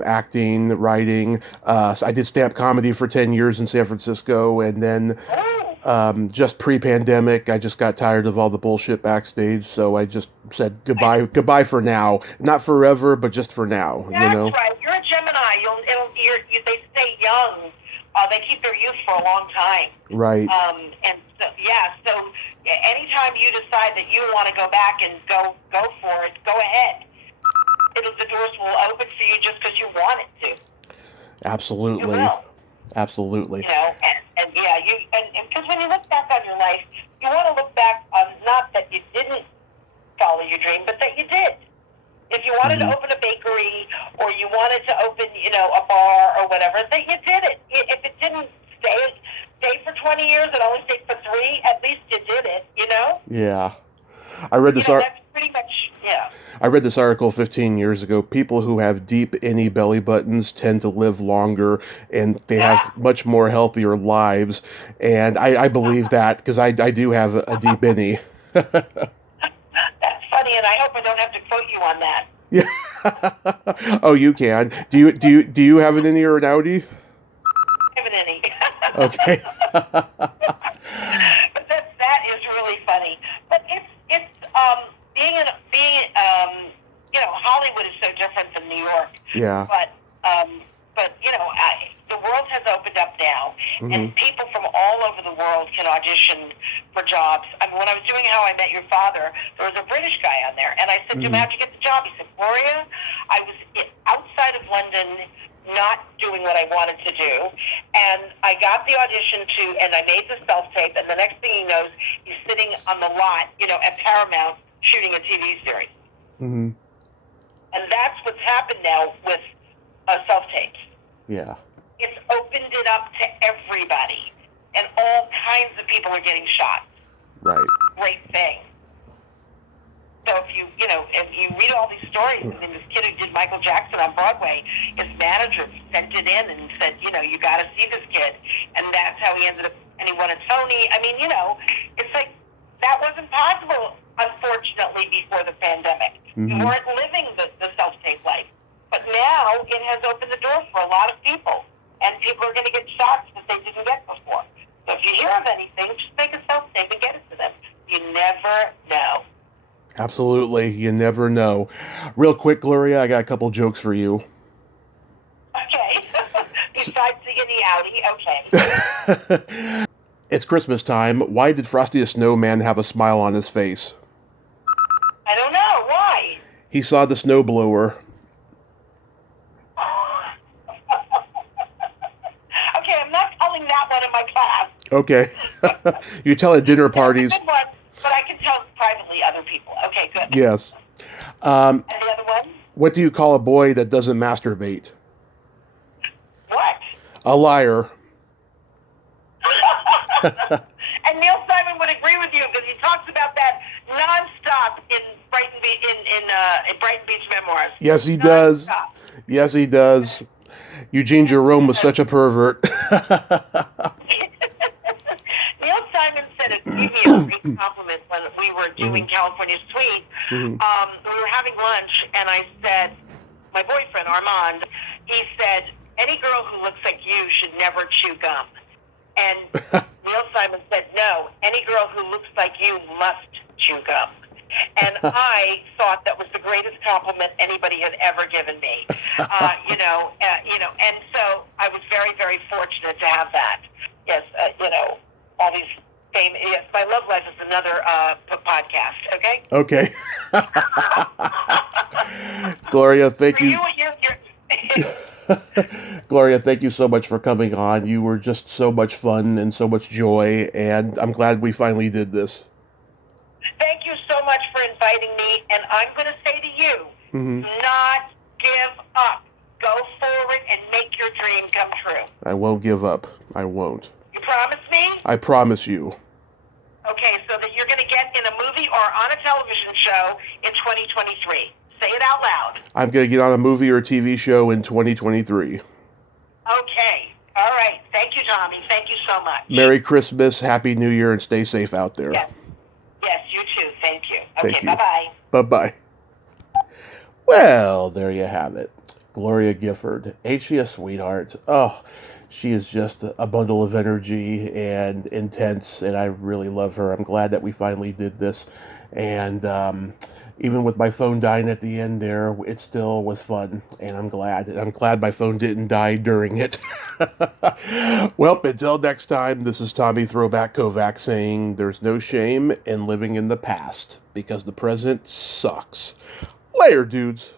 acting, writing. I did stand-up comedy for 10 years in San Francisco, and then just pre-pandemic, I just got tired of all the bullshit backstage, so I just said goodbye for now. Not forever, but just for now. That's right. You're a Gemini. They stay young. They keep their youth for a long time. Right. So anytime you decide that you want to go back and go for it, go ahead. The doors will open for you just because you want it to. Absolutely. You will. Absolutely. And because when you look back on your life, you want to look back on not that you didn't follow your dream, but that you did. If you wanted to open a bakery or you wanted to open, a bar or whatever, that you did it. If it didn't stay for 20 years, it only stayed for 3, at least you did it, Yeah. I read this that's pretty much, I read this article 15 years ago. People who have deep innie belly buttons tend to live longer, and they have much more healthier lives. And I believe that, because I do have a deep innie. That's funny, and I hope I don't have to quote you on that. Yeah. Oh, you can. Do you have an innie or an outie? I have an innie. Okay. But that is really funny. But it's being Hollywood is so different than New York. Yeah. But the world has opened up now, and people from all over the world can audition for jobs. I mean, when I was doing How I Met Your Father, there was a British guy on there, and I said to him, how'd you get the job? He said, Gloria, I was outside of London, not doing what I wanted to do, and I got the audition and I made the self-tape, and the next thing he knows, he's sitting on the lot, at Paramount, shooting a TV series. Mm-hmm. And that's what's happened now with self-tapes. Yeah. It's opened it up to everybody, and all kinds of people are getting shot. Right. Great thing. So if you read all these stories, I mean, this kid who did Michael Jackson on Broadway, his manager sent it in and said, you got to see this kid, and that's how he ended up, and he won a Tony. I mean, it's like that wasn't possible, unfortunately, before the pandemic. You weren't living the self-tape life, but now it has opened the door for a lot of people. And people are going to get shots that they didn't get before. So if you hear of anything, just make a self-tape and get it to them. You never know. Absolutely. You never know. Real quick, Gloria, I got a couple jokes for you. Okay. Besides the outie, okay. It's Christmas time. Why did Frosty the Snowman have a smile on his face? I don't know. Why? He saw the snowblower. That one in my class. Okay. You tell at dinner parties. That's a good one, but I can tell privately other people. Okay, good. Yes. And the other one? What do you call a boy that doesn't masturbate? What? A liar. And Neil Simon would agree with you because he talks about that nonstop in Brighton Beach Memoirs. Yes, he does. Yes, he does. Eugene Jerome was such a pervert. Neil Simon said it gave me a great compliment when we were doing California Suite. We were having lunch, and I said, my boyfriend, Armand, he said, any girl who looks like you should never chew gum. And Neil Simon said, no, any girl who looks like you must chew gum. And I thought that was the greatest compliment anybody had ever given me. And so I was very, very fortunate to have that. Yes, all these famous. Yes, My Love Life is another podcast. Okay. Gloria, thank you. You're Gloria, thank you so much for coming on. You were just so much fun and so much joy, and I'm glad we finally did this. Thank you so much for inviting me, and I'm going to say to you, do not give up. Go forward and make your dream come true. I won't give up. I won't. You promise me? I promise you. Okay, so that you're going to get in a movie or on a television show in 2023. Say it out loud. I'm going to get on a movie or TV show in 2023. Okay. All right. Thank you, Tommy. Thank you so much. Merry Christmas, Happy New Year, and stay safe out there. Yes, you too. Thank you. Thank Okay, you. bye-bye. Bye-bye. Well, there you have it. Gloria Gifford. Ain't she a sweetheart? Oh, she is just a bundle of energy and intense, and I really love her. I'm glad that we finally did this. And even with my phone dying at the end there, it still was fun, and I'm glad. And I'm glad my phone didn't die during it. Well, until next time, this is Tommy Throwback Kovac saying there's no shame in living in the past, because the present sucks. Later, dudes.